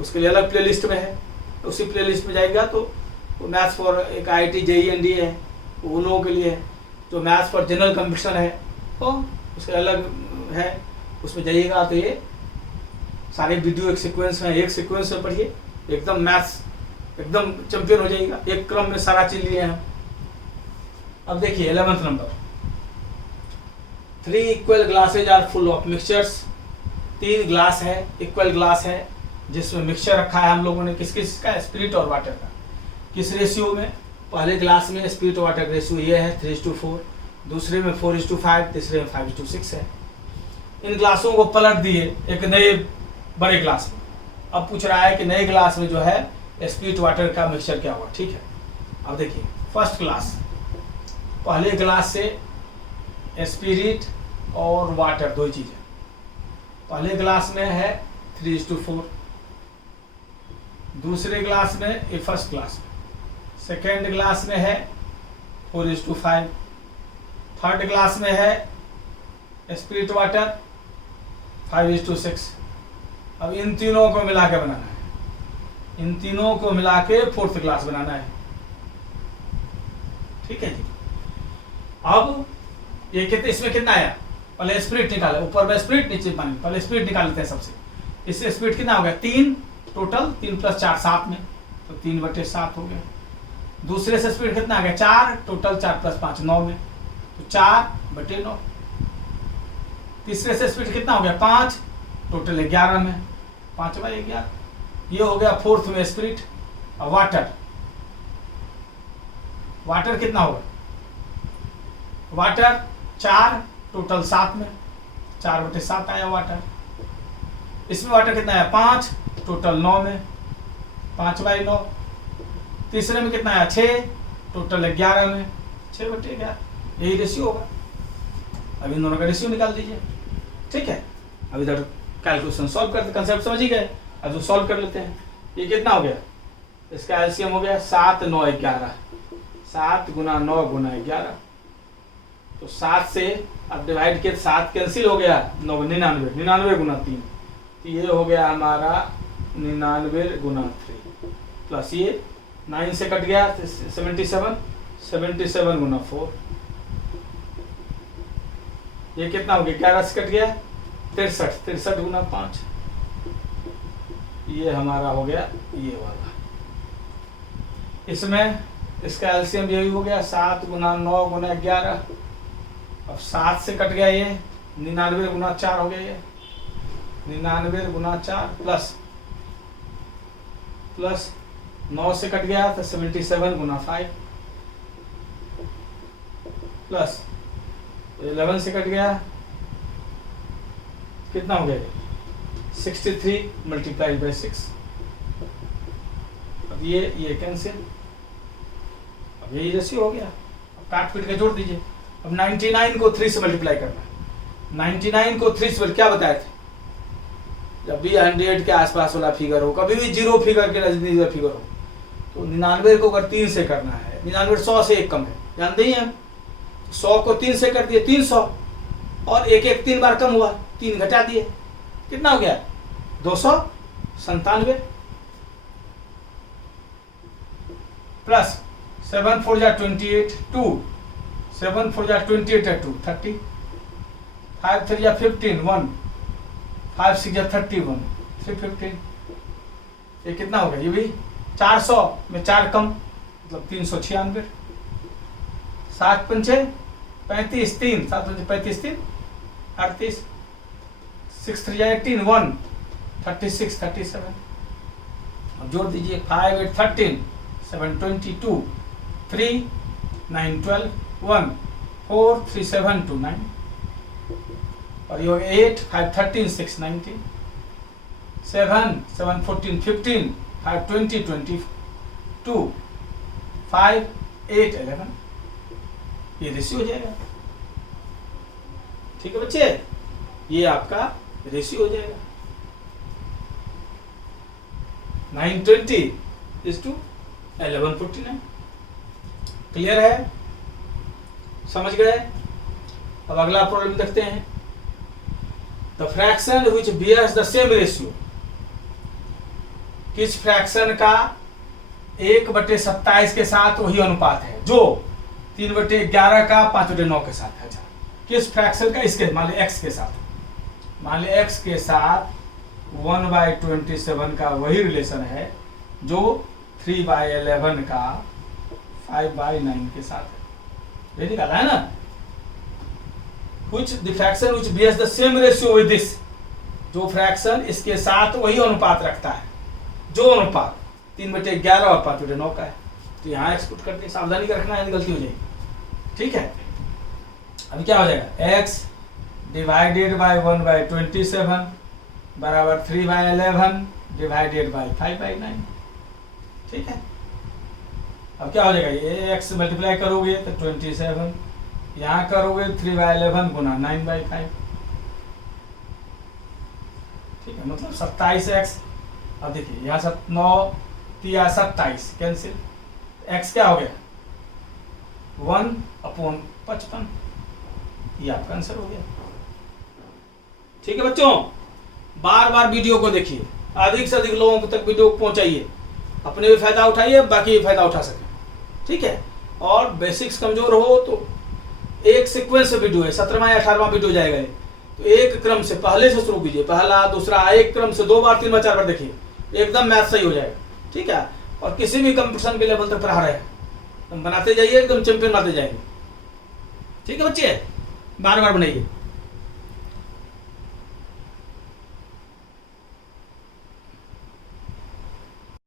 उसके लिए अलग प्लेलिस्ट में है। उसी प्लेलिस्ट में जाएगा तो वो मैथ्स फॉर एक IIT JEE NDA है, वो उन लोगों के लिए है। जो मैथ्स फॉर जनरल कंपटीशन है तो उसके अलग है, उसमें जाइएगा तो ये सारे वीडियो एक सीक्वेंस में, एक सीक्वेंस में पढ़िए, एकदम मैथ्स एकदम चैंपियन हो जाएगा, एक क्रम में सारा चीज लिए हैं। अब देखिए 11th number, 3 equal glasses are full of mixtures, 3 glass है, इक्वल ग्लास है जिसमें मिक्सचर रखा है हम लोगों ने, किस किस का, स्पिरिट और वाटर का। किस रेशियो में? पहले ग्लास में स्पिरिट और वाटर का रेशियो ये है 3:4, दूसरे में 4:5, तीसरे में 5:6 है। इन ग्लासों को पलट दिए एक नए बड़े ग्लास में। अब पूछ रहा है कि नए ग्लास में जो है स्पिरिट वाटर का मिक्सचर क्या होगा, ठीक है। अब देखिए फर्स्ट ग्लास, पहले ग्लास से स्पिरिट और वाटर दो ही चीजें, पहले ग्लास में है 3:4, दूसरे ग्लास में ये फर्स्ट ग्लास में, सेकेंड ग्लास में है 4:5, थर्ड ग्लास में है स्पिरिट वाटर 5:6। अब इन तीनों को मिला के बनाना है, इन तीनों को मिला के फोर्थ ग्लास बनाना है, ठीक है जी। अब ये कितने, इसमें कितना आया, पहले स्पिरिट निकाले, ऊपर में स्पिरिट नीचे पानी, पहले स्पिरिट निकाल लेते हैं सबसे। इससे स्पिरिट कितना हो गया 3 टोटल, 3 + 4 7 में, तो 3/7 हो गया। दूसरे से स्पिरिट कितना आ गया 4 टोटल, 4 + 5 9 में, तो 4/9। तीसरे से स्पिरिट कितना हो गया 5 टोटल 11 में, 5/11। ये हो गया फोर्थ में स्पिरिट। और वाटर, वाटर कितना होगा, वाटर 4 टोटल 7 में, 4/7 आया वाटर। इसमें वाटर कितना आया 5 टोटल 9 में, 5/9। तीसरे में कितना आया 6 टोटल 11 में, 6/11। यही रेशियो होगा। अब इन दोनों का रेशियो निकाल दीजिए, ठीक है। अब इधर कैलकुलेशन सॉल्व करते, कंसेप्ट समझ ही गए, अब जो सॉल्व कर लेते हैं। ये कितना हो गया, इसका एलसीएम हो गया 7 9 11, 7 × 9 × 11, तो 7 से अब डिवाइड किया, 7 कैंसिल हो गया, 9 99, 99 × 3, तो ये हो गया हमारा 99 × 3, प्लस ये 9 से कट गया 77, 77 × 4, ये कितना हो गया 11 से कट गया 63, 63 × 5, ये हमारा हो गया ये वाला। इसमें इसका एलसीएम यही हो गया 7 × 9 × 11, अब 7 से कट गया ये 99 × 4 हो गया, ये 99 × 4 प्लस 9 से कट गया तो 77 × 5 प्लस 11 से कट गया, कितना हो गया 63 × 6। अब ये कैंसिल, अब यही रेशियो हो गया। अब काट पीट के जोड़ दीजिए। अब 99 को 3 से मल्टीप्लाई करना है। 99 को 3 से क्या बताए थे, जब भी 100 के आसपास वाला फिगर हो, कभी भी 0 फिगर के नजदीक फिगर हो, तो 99 को अगर 3 से करना है, 99 100 से एक कम है, जानते ही हैं हम। 100 को 3 से कर दिए 300, और एक एक 3 बार कम हुआ, 3 घटा दिए, कितना हो गया 297 प्लस 7 4 जा 28 2 7 4 जा 28 है 2 30 5 3 जा 15 1 5 6 जा 31 315, ये कितना हो गया, ये भी 400 में 4 कम मतलब 396, 7 पंचे 35 3 7 पंचे 35 3 38 6 3 जा 18 1 36 37, अब जोड़ दीजिए 5 8 13 7 22 3 9 12 1 4 3 7 2 9, और ये हो गया 8 5 13 6 19 7 7 14 15 5 20 22 5 8 11, ये रेशियो हो जाएगा। ठीक है बच्चे, ये आपका रेशियो हो जाएगा 920 is to 1149। क्लियर है, समझ गए? अब अगला प्रॉब्लम देखते हैं। The fraction which bears the same ratio, किस फ्रैक्शन का 1/27 के साथ वही अनुपात है जो 3/11 का 5/9 के साथ है। अच्छा, किस फ्रैक्शन का, इसके मान ली x के साथ, मान ली x के साथ 1/27 का वही रिलेशन है जो 3/11 का 5/9 के साथ है। ये निकाला है ना, which the fraction which bears the same ratio with this, जो फ्रैक्शन इसके साथ वही अनुपात रखता है, जो अनुपात 3/11 और 5/9 का है। तो यहाँ एक्सपुट करते हैं, सावधानी का रखना है, गलती हो जाएगी। ठीक है, अभी क्या हो जाएगा, x डिवाइडेड बाय 1/27 बराबर 3/11 डिवाइडेड बाय 5/9। ठीक है, अब क्या हो जाएगा, ये x मल्टीप्लाई करोगे तो 27, यहाँ करोगे 3/11 गुना 9/5। ठीक है, मतलब 27x। अब देखिए यहाँ 9 3 27 कैंसिल, x क्या हो गया 1/55, ये आपका आंसर हो गया। ठीक है बच्चों, बार बार वीडियो को देखिए, अधिक से अधिक लोगों तक वीडियो को पहुंचाइए, अपने भी फायदा उठाइए, बाकी भी फायदा उठा सकें। ठीक है, और बेसिक्स कमजोर हो तो एक सीक्वेंस से वीडियो है, 17वां या 18वां वीडियो जाएगा ये, तो एक क्रम से पहले से शुरू कीजिए, पहला दूसरा, एक क्रम से 2 बार 3 बार 4 बार देखिए, एकदम मैथ सही हो जाएगा। ठीक है, और किसी भी कंपटीशन के लेवल तक पढ़ा रहे हैं, तुम बनाते जाइए, एकदम चैंपियन बनाते जाएंगे। ठीक है बच्चे, बार बार बनाइए।